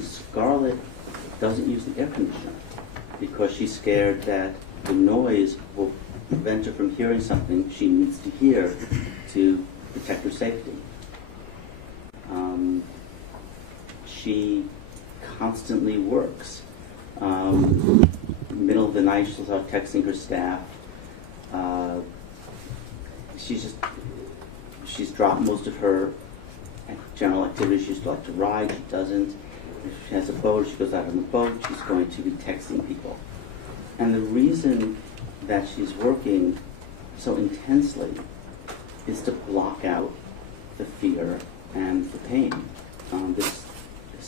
Scarlett doesn't use the air conditioner because she's scared that the noise will prevent her from hearing something she needs to hear to protect her safety. She constantly works. Middle of the night, she'll start texting her staff. She's dropped most of her general activities. She used to like to ride, she doesn't. If she has a boat, she goes out on the boat, she's going to be texting people. And the reason that she's working so intensely is to block out the fear and the pain. This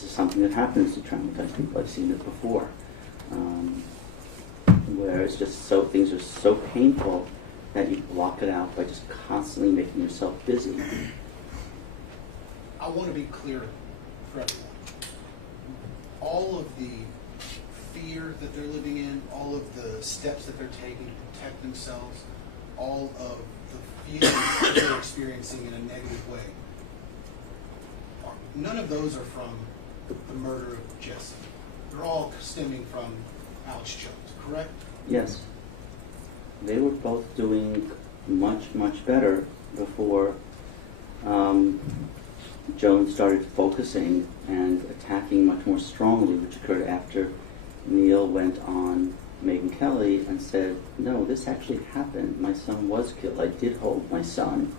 is something that happens to traumatized people. I've seen it before, where it's just so, things are so painful that you block it out by just constantly making yourself busy. I want to be clear for everyone. All of the fear that they're living in, all of the steps that they're taking to protect themselves, all of the feelings that they're experiencing in a negative way, none of those are from the murder of Jesse. They're all stemming from Alex Jones, correct? Yes. They were both doing much, much better before Jones started focusing and attacking much more strongly, which occurred after Neil went on Megyn Kelly and said, no, this actually happened. My son was killed. I did hold my son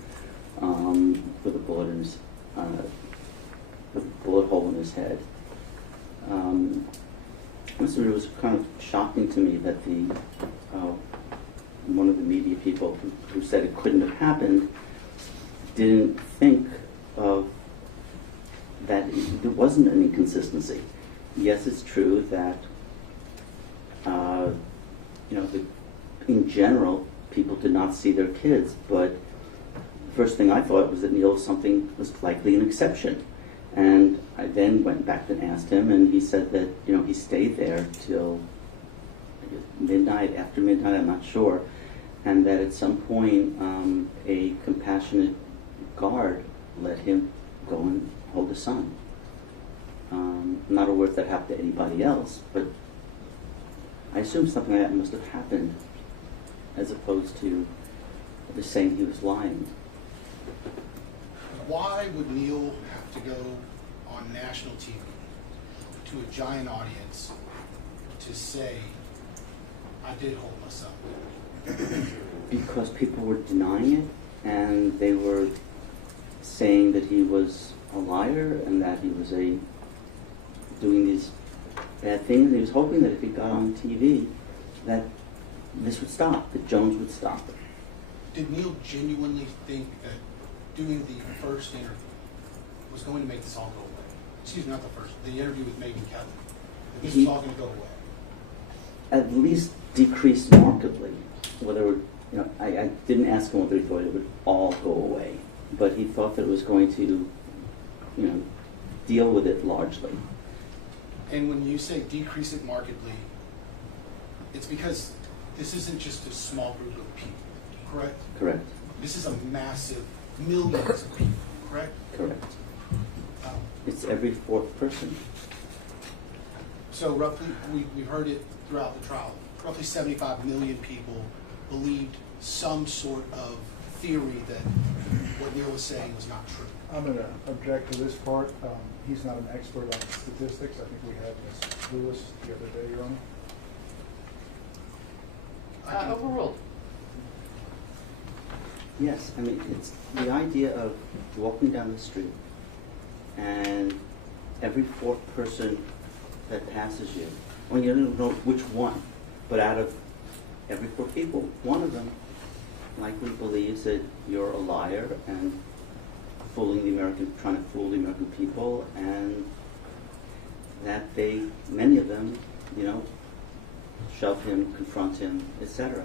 with a bullet in his, with a bullet hole in his head. It was kind of shocking to me that the one of the media people who said it couldn't have happened didn't think of that there wasn't an inconsistency. Yes, it's true that in general people did not see their kids, but the first thing I thought was that Neil was likely an exception. And I then went back and asked him, and he said that he stayed there till midnight, after midnight, I'm not sure, and that at some point a compassionate guard let him go and hold his son. I'm not aware if that happened to anybody else, but I assume something like that must have happened, as opposed to just saying he was lying. Why would Neil have to go on national TV to a giant audience to say, I did hold my son? Because people were denying it, and they were saying that he was a liar and that he was doing these bad things. And he was hoping that if he got on TV, that this would stop, that Jones would stop it. Did Neil genuinely think that doing the first interview was going to make this all go away? Excuse me, not the first, the interview with Megyn Kelly. That this was all going to go away? At least decrease markedly. Whether, I didn't ask him whether he thought it would all go away, but he thought that it was going to, deal with it largely. And when you say decrease it markedly, it's because this isn't just a small group of people, correct? Correct. This is a massive, millions of people, correct? Correct. It's every fourth person. So roughly, we heard it throughout the trial, roughly 75 million people believed some sort of theory that what Neil was saying was not true. I'm going to object to this part. He's not an expert on statistics. I think we had Ms. Lewis the other day, Your Honor. Overruled. Yes, I mean, it's the idea of walking down the street and every fourth person that passes you, well, you don't know which one, but out of every four people, one of them likely believes that you're a liar and trying to fool the American people, and that many of them, shove him, confront him, etc.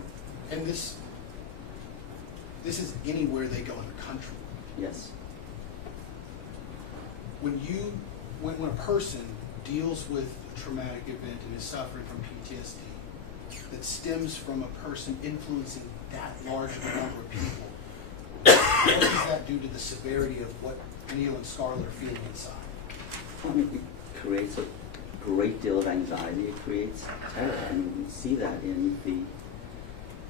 And this is anywhere they go in the country. Yes. When a person deals with a traumatic event and is suffering from PTSD that stems from a person influencing that large of a number of people, what does that do to the severity of what Neil and Scarlett are feeling inside? I mean, it creates a great deal of anxiety. It creates terror. I mean, you see that in the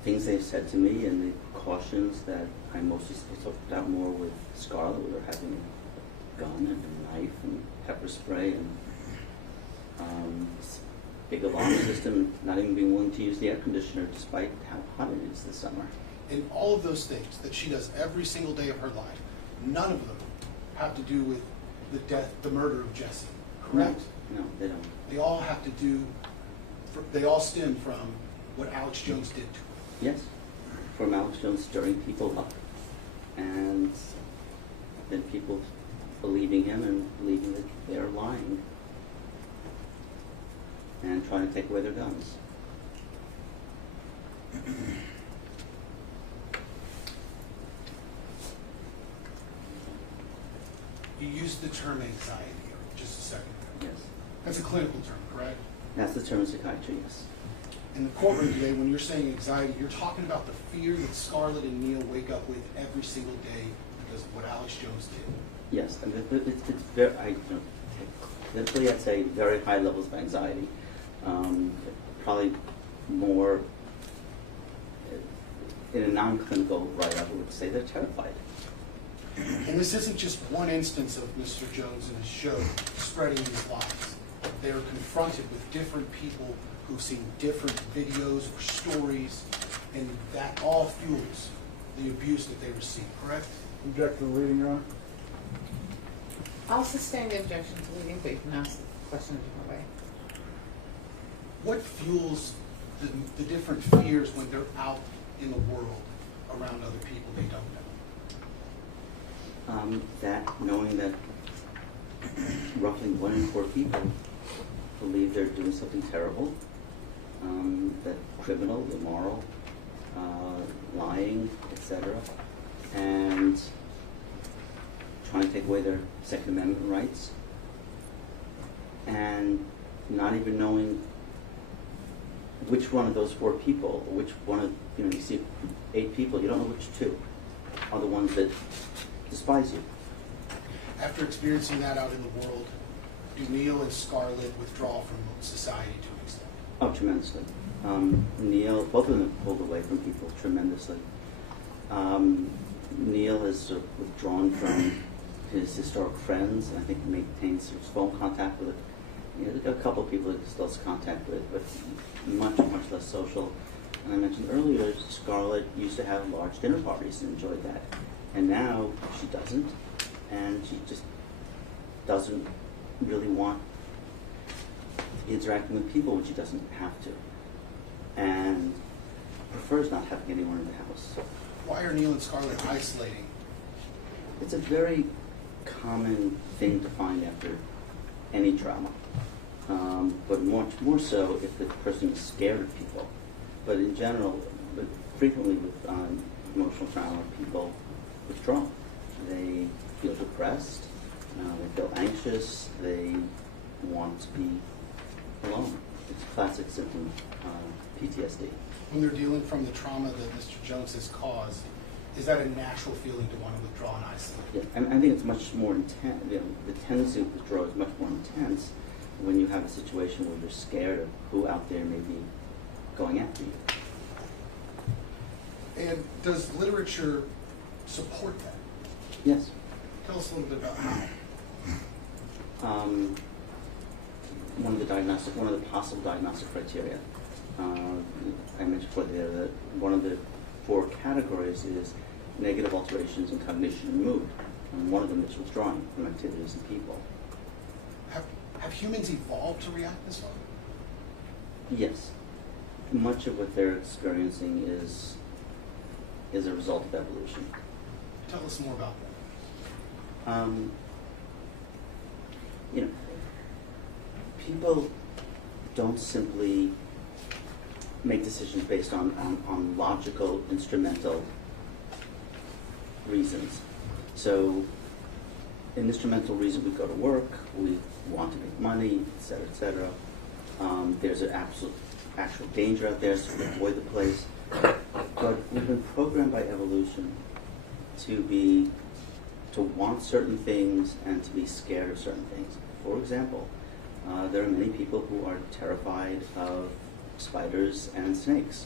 things they've said to me and the cautions that I mostly talked about more with Scarlett, with her having a gun and a knife and pepper spray and this big alarm system, not even being willing to use the air conditioner despite how hot it is this summer. And all of those things that she does every single day of her life, none of them have to do with the murder of Jesse, correct? No, they don't. They all have to do, they all stem from what Alex Jones did to him. Yes, from Alex Jones stirring people up, and then people believing him and believing that they're lying and trying to take away their guns. You used the term anxiety just a second ago. Yes. That's a clinical term, correct? That's the term in psychiatry, yes. In the courtroom today, when you're saying anxiety, you're talking about the fear that Scarlett and Neil wake up with every single day because of what Alex Jones did. Yes, and it's very, literally I'd say very high levels of anxiety. Probably more, in a non-clinical write-up, I would say they're terrified. And this isn't just one instance of Mr. Jones and his show spreading these lies. They are confronted with different people who've seen different videos or stories, and that all fuels the abuse that they receive, correct? Object to the reading, Your Honor. I'll sustain the objection to leading, but you can ask the question a different way. What fuels the different fears when they're out in the world around other people they don't know? That knowing that roughly 1 in 4 people believe they're doing something terrible, that criminal, immoral, lying, etc., and trying to take away their Second Amendment rights, and not even knowing which one of those 4 people, or which one of, you see 8 people, you don't know which 2 are the ones that despise you. After experiencing that out in the world, do Neil and Scarlett withdraw from society to an extent? Oh, tremendously. Neil, both of them have pulled away from people tremendously. Neil has sort of withdrawn from his historic friends, and I think maintains his phone contact with a couple of people that he still has contact with, but much, much less social. And I mentioned earlier, Scarlett used to have large dinner parties and enjoyed that. And now she doesn't, and she just doesn't really want to be interacting with people when she doesn't have to, and prefers not having anyone in the house. Why are Neil and Scarlett isolating? It's a very common thing to find after any trauma, but much more so if the person is scared of people. But in general, but frequently with emotional trauma, people withdraw. They feel depressed, they feel anxious, they want to be alone. It's a classic symptom of PTSD. When they're dealing from the trauma that Mr. Jones has caused, is that a natural feeling to want to withdraw and isolate? Yeah, and I think it's much more intense. The tendency to withdraw is much more intense when you have a situation where you're scared of who out there may be going after you. And does literature support that? Yes. Tell us a little bit about how. One of the possible diagnostic criteria. I mentioned before there that one of the 4 categories is negative alterations in cognition and mood, and one of them is withdrawing from activities and people. Have humans evolved to react this way? Yes. Much of what they're experiencing is a result of evolution. Tell us more about that. People don't simply make decisions based on logical, instrumental reasons. So, an instrumental reason, we go to work, we want to make money, etc., etc. There's an actual danger out there, so we avoid the place. But we've been programmed by evolution to want certain things and to be scared of certain things. For example, there are many people who are terrified of spiders and snakes.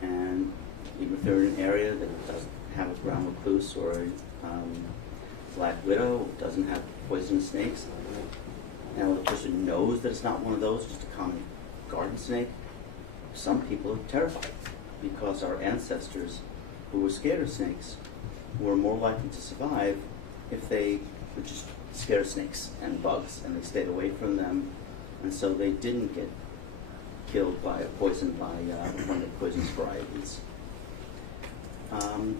And even if they're in an area that doesn't have a brown recluse or a black widow, doesn't have poisonous snakes, and the person knows that it's not one of those, just a common garden snake, some people are terrified because our ancestors who were scared of snakes were more likely to survive if they were just scared of snakes and bugs, and they stayed away from them, and so they didn't get poisoned by one of the poisonous varieties.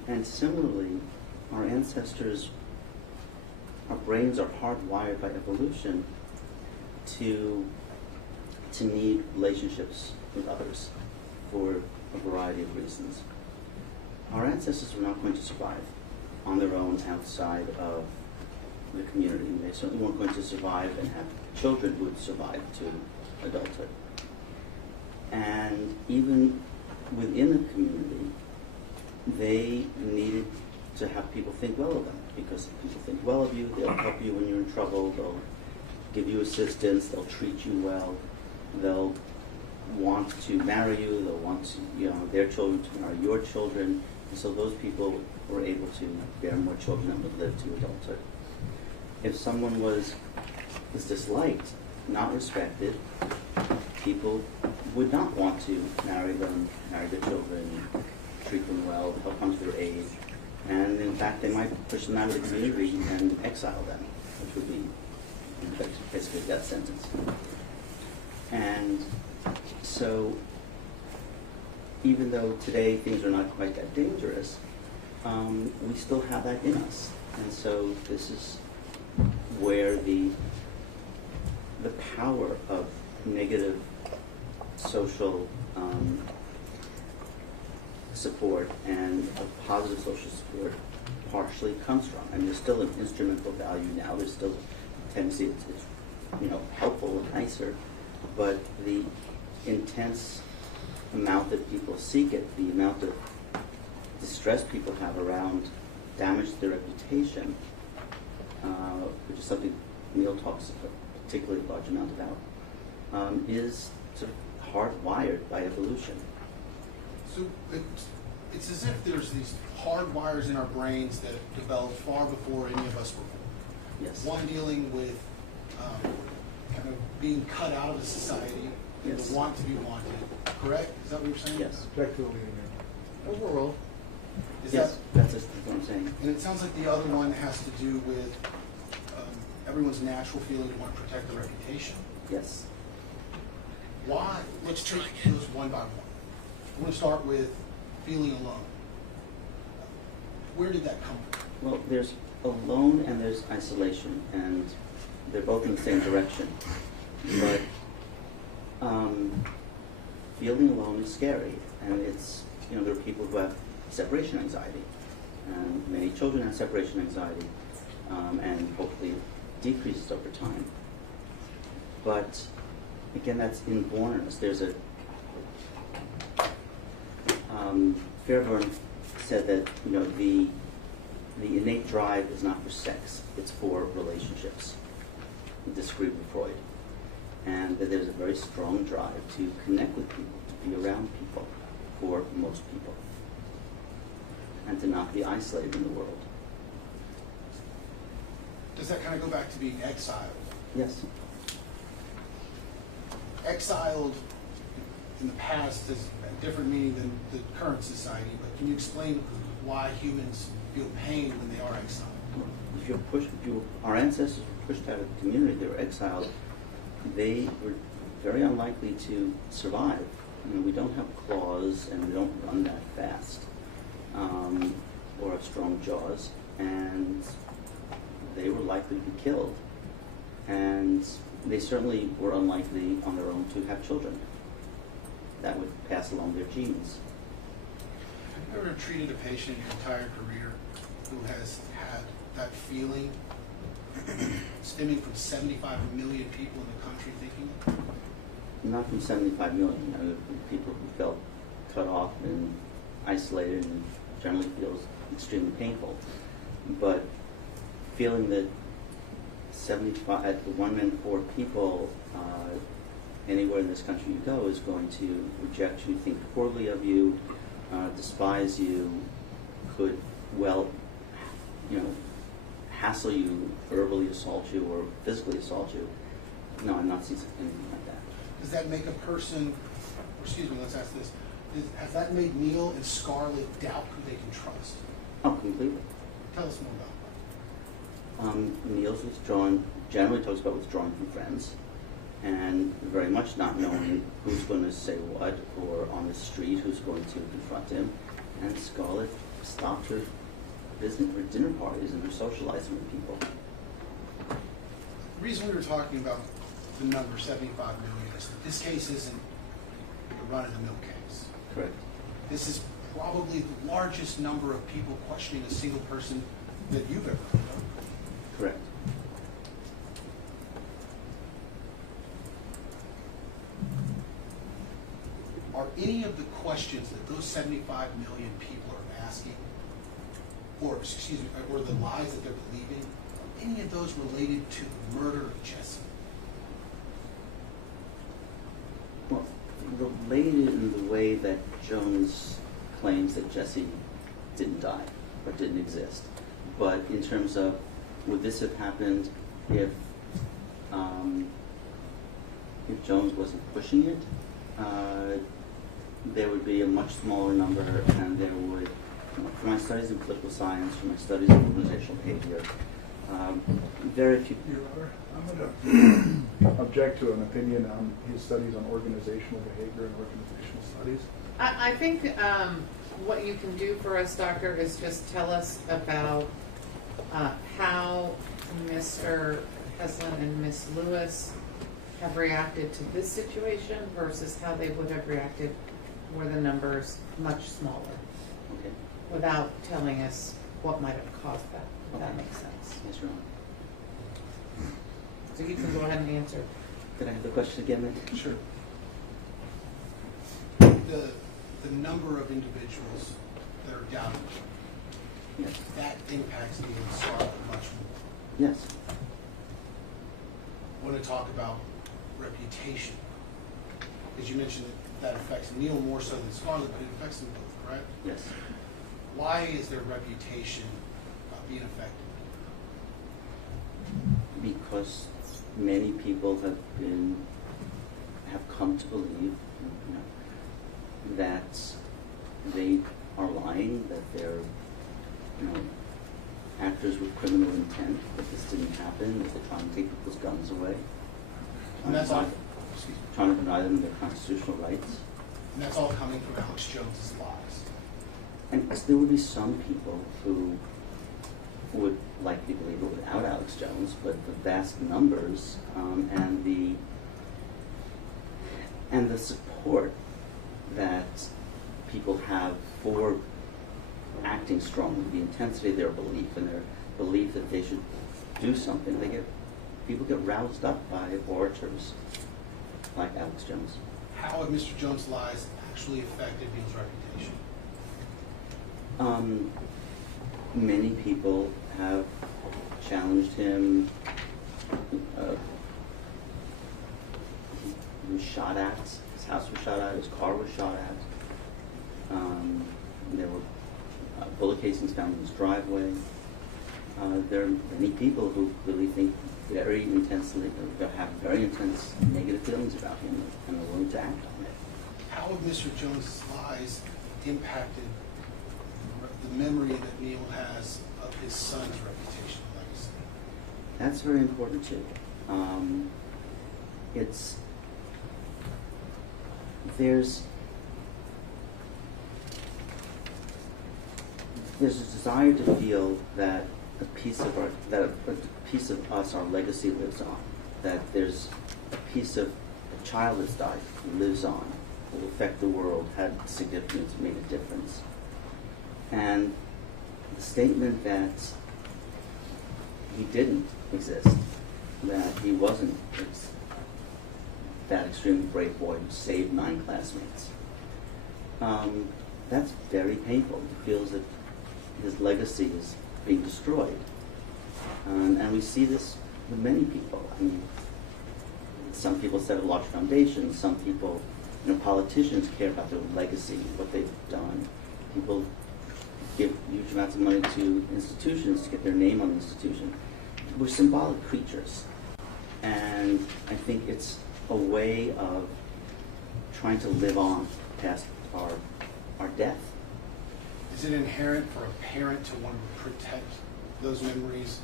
And similarly, our ancestors, our brains are hardwired by evolution to need relationships with others for a variety of reasons. Our ancestors were not going to survive on their own outside of the community. They certainly weren't going to survive and have children who would survive to adulthood. And even within the community, they needed to have people think well of them, because if people think well of you, they'll help you when you're in trouble, they'll give you assistance, they'll treat you well, they'll want to marry you, they'll want to, their children to marry your children, and so those people were able to bear more children and would live to adulthood. If someone was disliked, not respected, people would not want to marry them, marry their children, treat them well, help come to their aid, and in fact they might push them out of the community and exile them, which would be basically a death sentence. And so even though today things are not quite that dangerous, we still have that in us. And so this is where the power of negative social support and of positive social support partially comes from. And there's still an instrumental value now. There's still a tendency it's helpful and nicer, but the intense amount that people seek it, the amount of distress people have around damage to their reputation, which is something Neil talks a particularly large amount about, is sort of hardwired by evolution. So it's as if there's these hard wires in our brains that developed far before any of us were born. Yes. One dealing with kind of being cut out of the society, and Yes. the want to be wanted. Correct? Is that what you're saying? Yes. Objectively, Overall. Is Yes, that's what I'm saying. And it sounds like the other one has to do with everyone's natural feeling to want to protect their reputation. Yes. Why? Let's take those one by one. I want to start with feeling alone. Where did that come from? Well, there's alone and there's isolation, and they're both in the same direction. But feeling alone is scary, and it's, there are people who have separation anxiety, and many children have separation anxiety, and hopefully it decreases over time. But again, that's inborn in us. There's a Fairburn said that the innate drive is not for sex; it's for relationships. He disagreed with Freud, and that there's a very strong drive to connect with people, to be around people, for most people, and to not be isolated in the world. Does that kind of go back to being exiled? Yes. Exiled in the past has a different meaning than the current society, but can you explain why humans feel pain when they are exiled? Our ancestors were pushed out of the community, they were exiled, they were very unlikely to survive. We don't have claws and we don't run that fast, or have strong jaws, and they were likely to be killed. And they certainly were unlikely on their own to have children. That would pass along their genes. Have you ever treated a patient your entire career who has had that feeling stemming from 75 million people in the country thinking it? Not from 75 million. People who felt cut off and isolated and generally feels extremely painful. But feeling that 1 in 4 people anywhere in this country you go is going to reject you, think poorly of you, despise you, could hassle you, verbally assault you, or physically assault you. No, I'm not seeing anything like that. Does that make a person, let's ask this, has that made Neil and Scarlett doubt who they can trust? Oh, completely. Tell us more about Neil's generally talks about withdrawing from friends, and very much not knowing who's going to say what, or on the street who's going to confront him. And Scarlett stopped her dinner parties and her socializing with people. The reason we were talking about the number 75 million is that this case isn't a run-of-the-mill case. Correct. This is probably the largest number of people questioning a single person that you've ever heard of. Correct. Are any of the questions that those 75 million people are asking, or excuse me, or the lies that they're believing, are any of those related to the murder of Jesse? Well, related in the way that Jones claims that Jesse didn't die or didn't exist. But in terms of, would this have happened if Jones wasn't pushing it? There would be a much smaller number, and there would, for my studies in political science, for my studies in organizational behavior, very few. Your Honor, I'm going to object to an opinion on his studies on organizational behavior and organizational studies. I think what you can do for us, Doctor, is just tell us about how Mr. Heslin and Miss Lewis have reacted to this situation versus how they would have reacted were the numbers much smaller, Okay. without telling us what might have caused that, if that makes sense. Yes, Your Honor. So you can go ahead and answer. Can I have the question again, then? Sure. The number of individuals that are doubting, Yes. that impacts Neil and Scarlett much more. Yes. I want to talk about reputation. As you mentioned, that affects Neil more so than Scarlett, but it affects them both, correct? Yes. Why is their reputation being affected? Because many people have come to believe that they are lying, that they're actors with criminal intent, that this didn't happen, that they're trying to take people's guns away, And that's all, trying to deny them their constitutional rights. and that's all coming from Alex Jones's lies. And there would be some people who would likely believe it without Alex Jones, but the vast numbers and the support that people have for acting strongly, the intensity of their belief and their belief that they should do something, people get roused up by orators like Alex Jones. How have Mr. Jones' lies actually affected Neil's reputation? Many people have challenged him. He was shot at. His house was shot at. His car was shot at. There were bullet casings found in his driveway. There are many people who really think very intensely, or have very intense negative feelings about him and are willing to act on it. How have Mr. Jones' lies impacted the memory that Neil has of his son's reputation and legacy? That's very important too. There's a desire to feel that a piece of us, our legacy lives on. That there's a piece of a child that's died lives on, will affect the world, had significance, made a difference. And the statement that he didn't exist, that he wasn't that extremely brave boy who saved 9 classmates, that's very painful. He feels that his legacy is being destroyed. And we see this with many people. I mean, some people set a large foundation, some people, politicians care about their legacy, what they've done. People give huge amounts of money to institutions to get their name on the institution. We're symbolic creatures. And I think it's a way of trying to live on past our death. Is it inherent for a parent to want to protect those memories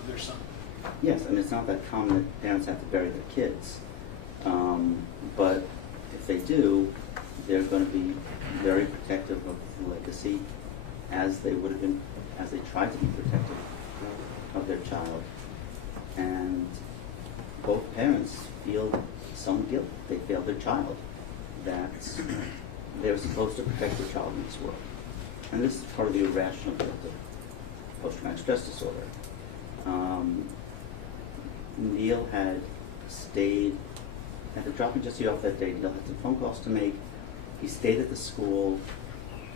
of their son? Yes, I mean, it's not that common that parents have to bury their kids. But if they do, they're going to be very protective of the legacy as they would have been, as they tried to be protective of their child. And both parents feel some guilt. They failed their child, that they're supposed to protect their child in this world. And this is part of the irrational guilt of post-traumatic stress disorder. Neil had stayed, after dropping Jesse off that day, Neil had some phone calls to make. He stayed at the school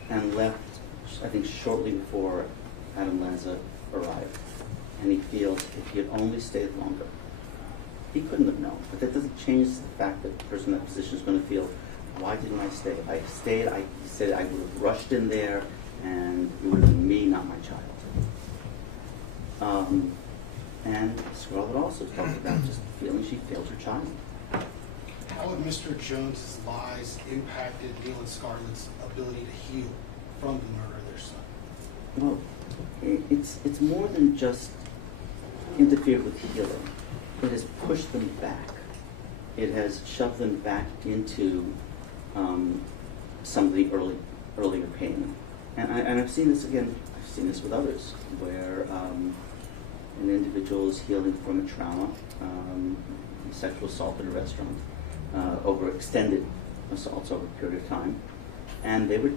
and left, I think, shortly before Adam Lanza arrived. And he feels if he had only stayed longer, he couldn't have known. But that doesn't change the fact that the person in that position is going to feel, why didn't I stay? If I stayed, he said I would have rushed in there and it would have been me, not my child. And Scarlett also talked about just feeling she failed her child. How would Mr. Jones's lies impacted Neil and Scarlett's ability to heal from the murder of their son? Well, it's more than just interfered with healing. It has pushed them back. It has shoved them back into some of the earlier pain. And I've seen this again. I've seen this with others, where an individual is healing from a trauma, sexual assault at a restaurant, over extended assaults over a period of time, and they were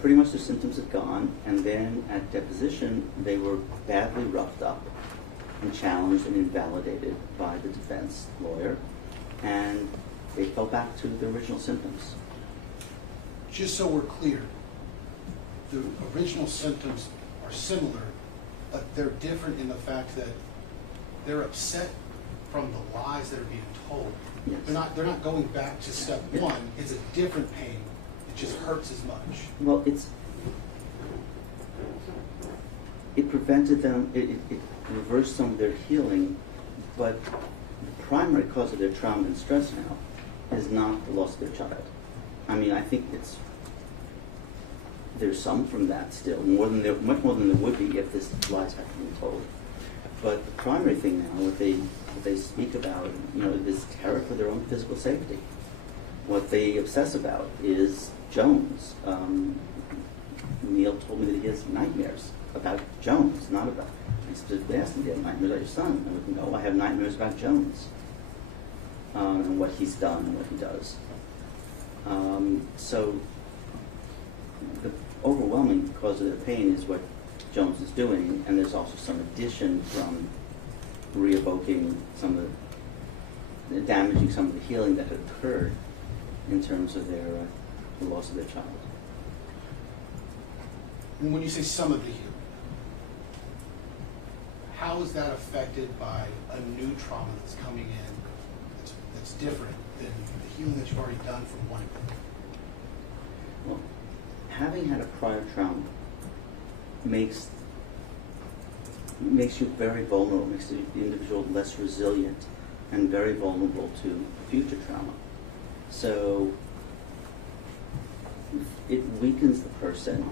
pretty much their symptoms had gone, and then at deposition they were badly roughed up and challenged and invalidated by the defense lawyer, and they fell back to the original symptoms. Just so we're clear, the original symptoms are similar, but they're different in the fact that they're upset from the lies that are being told. Yes. They're not going back to step one. It's a different pain. It just hurts as much. Well, it prevented them, it reversed some of their healing, but the primary cause of their trauma and stress now is not the loss of their child. I mean, I think there's some from that still, much more than there would be if this lies hadn't been told. But the primary thing now, what they speak about, is terror for their own physical safety. What they obsess about is Jones. Neil told me that he has nightmares about Jones, not about. I specifically asked him, "Do you have nightmares about your son?" And we can go, "I have nightmares about Jones and what he's done and what he does." So the overwhelming cause of their pain is what Jones is doing, and there's also some addition from re-evoking some of the damaging some of the healing that had occurred in terms of the loss of their child. And when you say some of the healing, how is that affected by a new trauma that's coming in that's different than the healing that you've already done from one? Well, having had a prior trauma makes you very vulnerable, makes the individual less resilient and very vulnerable to future trauma. So it weakens the person,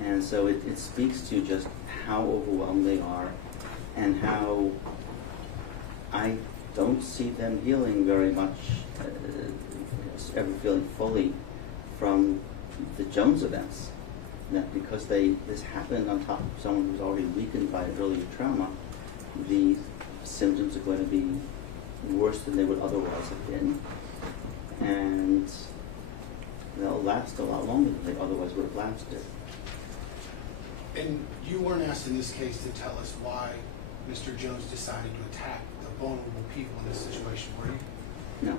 and so it speaks to just how overwhelmed they are and how I don't see them healing very much, ever feeling fully from the Jones events. That because this happened on top of someone who's already weakened by earlier trauma, the symptoms are going to be worse than they would otherwise have been, and they'll last a lot longer than they otherwise would have lasted. And you weren't asked in this case to tell us why Mr. Jones decided to attack the vulnerable people in this situation, were you? No.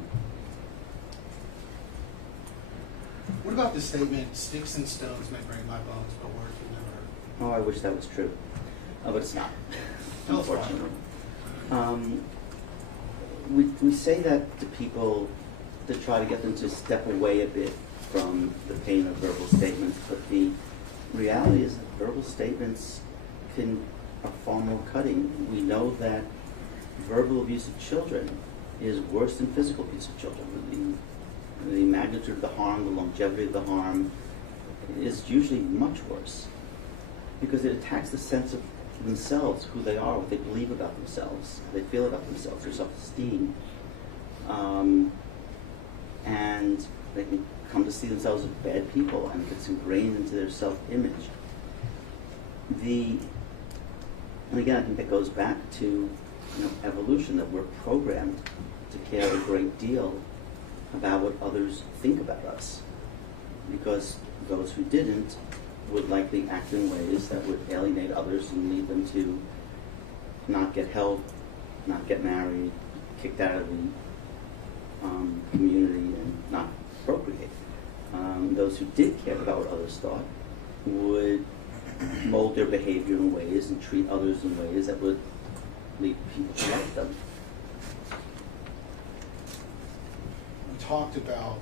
What about the statement, "Sticks and stones may break my bones, but words will never hurt"? Oh, I wish that was true. But it's not, unfortunately. We say that to people to try to get them to step away a bit from the pain of verbal statements, but the reality is that verbal statements are far more cutting. We know that verbal abuse of children is worse than physical abuse of children. The magnitude of the harm, the longevity of the harm is usually much worse because it attacks the sense of themselves, who they are, what they believe about themselves, how they feel about themselves, their self-esteem. And they can come to see themselves as bad people, and it gets ingrained into their self-image. And again, I think that goes back to evolution, that we're programmed to care a great deal about what others think about us, because those who didn't would likely act in ways that would alienate others and lead them to not get help, not get married, kicked out of the community, and not procreate. Those who did care about what others thought would mold their behavior in ways and treat others in ways that would lead people to like them. We talked about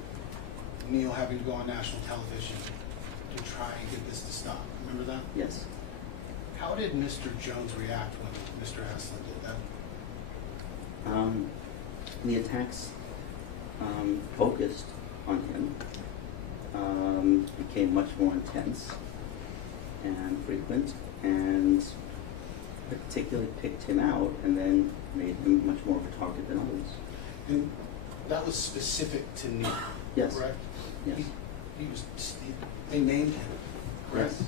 Neil having to go on national television to try and get this to stop. Remember that? Yes. How did Mr. Jones react when Mr. Heslin did that? The attacks focused on him, became much more intense and frequent, and particularly picked him out and then made him much more of a target than others. And that was specific to Neil, Yes. correct? Yes. They named him, correct? Yes.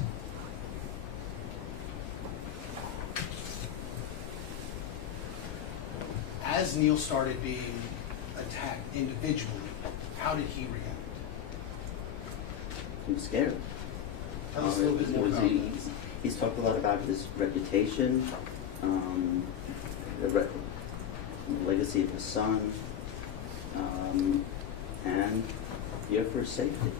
As Neil started being attacked individually, how did he react? He was scared. Tell us a little bit more about that. He's talked a lot about his reputation, the legacy of his son, and fear for his safety,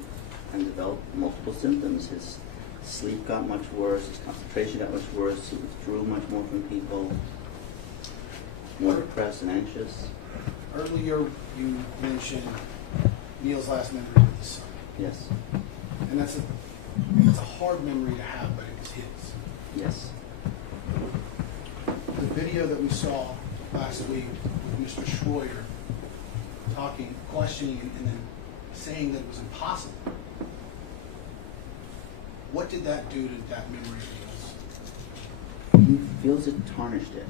and developed multiple symptoms. His sleep got much worse, his concentration got much worse, he withdrew much more from people, more depressed and anxious. Earlier, you mentioned Neil's last memory with his son. Yes. And that's a hard memory to have, but it was his. Yes. The video that we saw last week with Mr. Schroyer talking, questioning, and then saying that it was impossible. What did that do to that memory of his? He feels it tarnished it.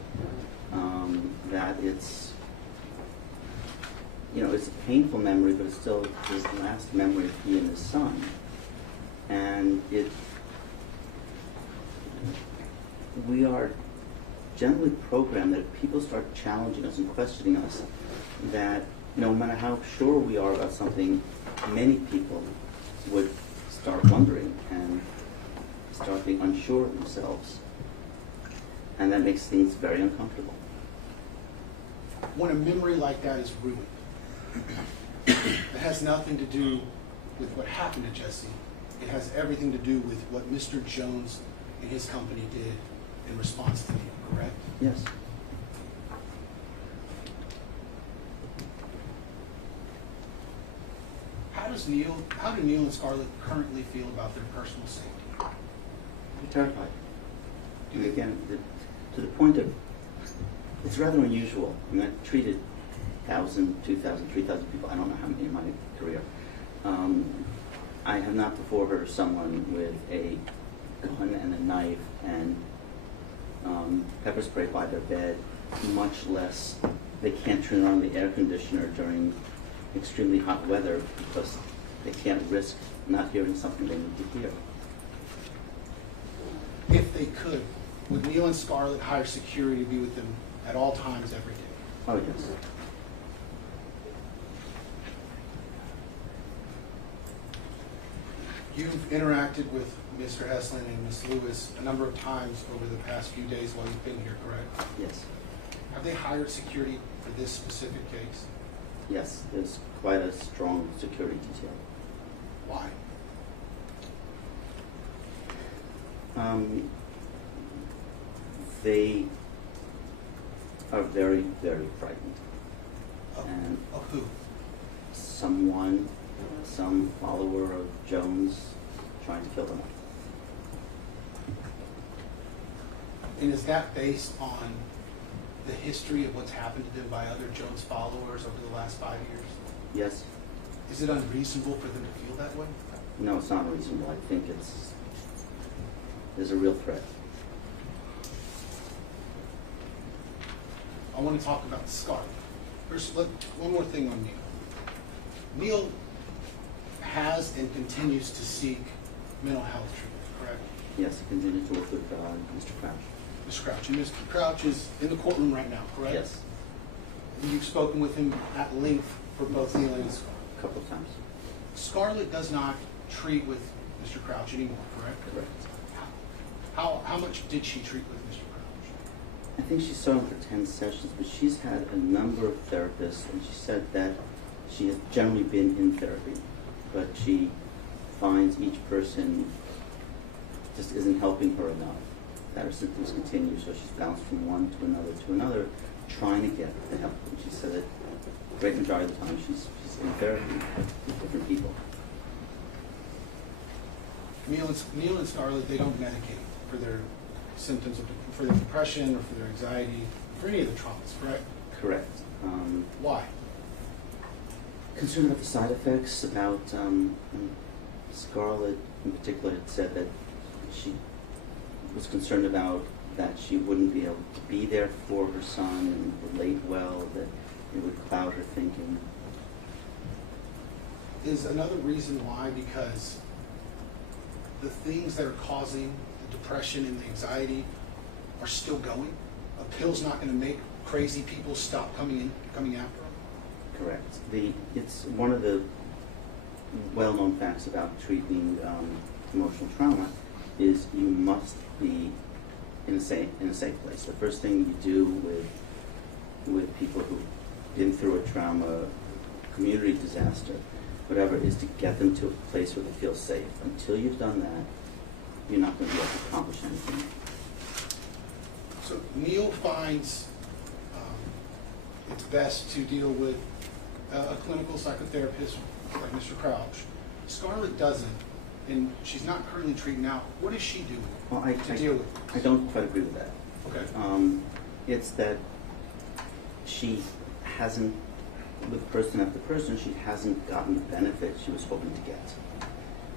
That it's a painful memory, but it's still his last memory of he and his son. And we are generally programmed that if people start challenging us and questioning us, that no matter how sure we are about something, many people would start wondering and start being unsure of themselves. And that makes things very uncomfortable. When a memory like that is ruined, it has nothing to do with what happened to Jesse. It has everything to do with what Mr. Jones and his company did in response to Neil, correct? Yes. How do Neil and Scarlett currently feel about their personal safety? I'm terrified. And again, to the point of, it's rather unusual. I mean, I've treated 1,000, 2,000, 3,000 people, I don't know how many in my career. I have not before heard of someone with a gun and a knife and pepper spray by their bed, much less they can't turn on the air conditioner during extremely hot weather because they can't risk not hearing something they need to hear. If they could, would Neil and Scarlett hire security to be with them at all times every day? Oh, yes. You've interacted with Mr. Heslin and Ms. Lewis a number of times over the past few days while you've been here, correct? Yes. Have they hired security for this specific case? Yes, there's quite a strong security detail. Why? They are very, very frightened. And Of who? some follower of Jones trying to kill them. And is that based on the history of what's happened to them by other Jones followers over the last 5 years? Yes. Is it unreasonable for them to feel that way? No, it's not reasonable. I think there's a real threat. I want to talk about Scarlet. First, one more thing on Neil. Neil has and continues to seek mental health treatment, correct? Yes, I continue to work with Mr. Crouch. Mr. Crouch. And Mr. Crouch is in the courtroom right now, correct? Yes, And you've spoken with him at length for both Neil and Scarlet. a couple of times. Scarlet does not treat with Mr. Crouch anymore, correct? Correct. How much did she treat with Mr. Crouch? I think she saw him for 10 sessions, but she's had a number of therapists, and she said that she has generally been in therapy, but she finds each person just isn't helping her enough, that her symptoms continue, so she's bounced from one to another, trying to get the help. And she said that the great majority of the time she's in therapy with different people. Neil and Scarlet, they don't medicate for their symptoms, for their depression or for their anxiety, for any of the traumas, correct? Correct. Why? Concerned about the side effects, about Scarlet in particular had said that she was concerned about that she wouldn't be able to be there for her son and relate well, that it would cloud her thinking. Is another reason why because the things that are causing the depression and the anxiety are still going? A pill's not going to make crazy people stop coming after them? Correct. It's one of the well-known facts about treating emotional trauma is you must be in a safe place. The first thing you do with people who've been through a trauma, community disaster, whatever, is to get them to a place where they feel safe. Until you've done that, you're not going to be able to accomplish anything. So Neil finds it's best to deal with a clinical psychotherapist like Mr. Crouch. Scarlet doesn't, and she's not currently treating out. What is she doing to deal with this? I don't quite agree with that. Okay. It's that she hasn't, with person after person, she hasn't gotten the benefit she was hoping to get.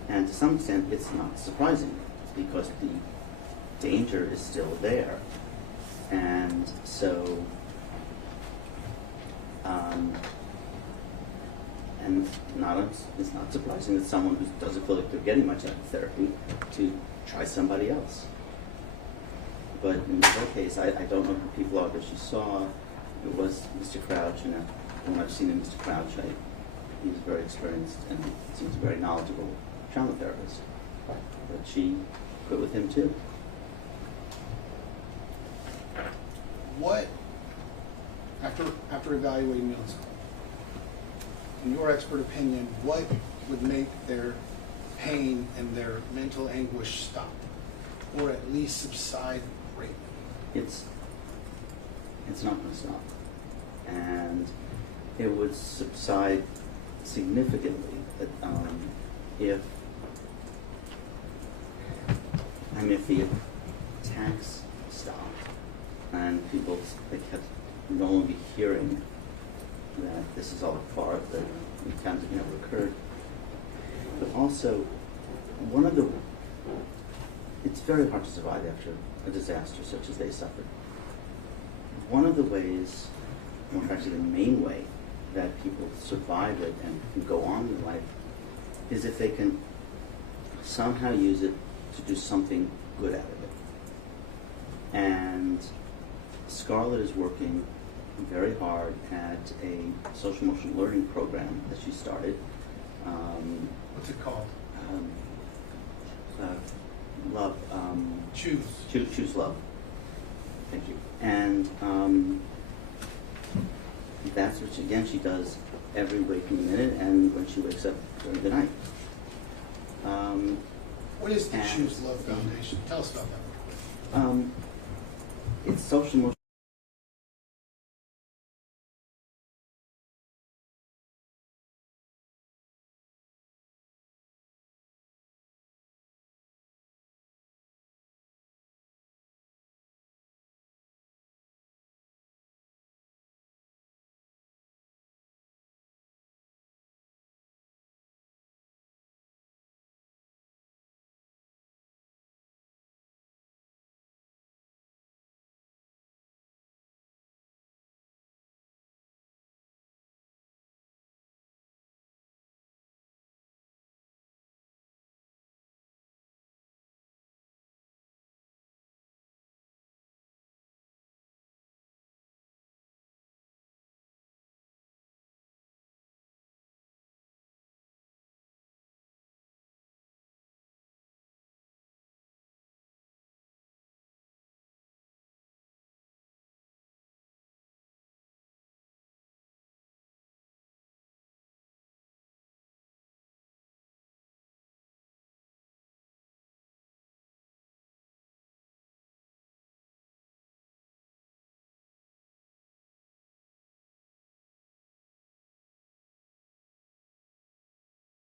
And to some extent, it's not surprising because the danger is still there. And so, it's not surprising that someone who doesn't feel like they're getting much out of therapy to try somebody else. But in her case, I don't know who people are that she saw. It was Mr. Crouch, and when I've seen Mr. Crouch, he's very experienced and seems a very knowledgeable trauma therapist. But she quit with him too. What, after evaluating Neil and Scarlet, in your expert opinion, what would make their pain and their mental anguish stop, or at least subside greatly? It's not going to stop, and it would subside significantly if the attacks stopped and people they kept no longer hearing that this is all a part, that times it never occurred. But also, it's very hard to survive after a disaster such as they suffered. One of the ways, or actually the main way, that people survive it and can go on in life is if they can somehow use it to do something good out of it. And Scarlett is working very hard at a social emotional learning program that she started. What's it called? Love. Choose Love. Thank you. And that's what, again, she does every waking minute and when she wakes up during the night. What is the Choose Love Foundation? Tell us about that. It's social emotional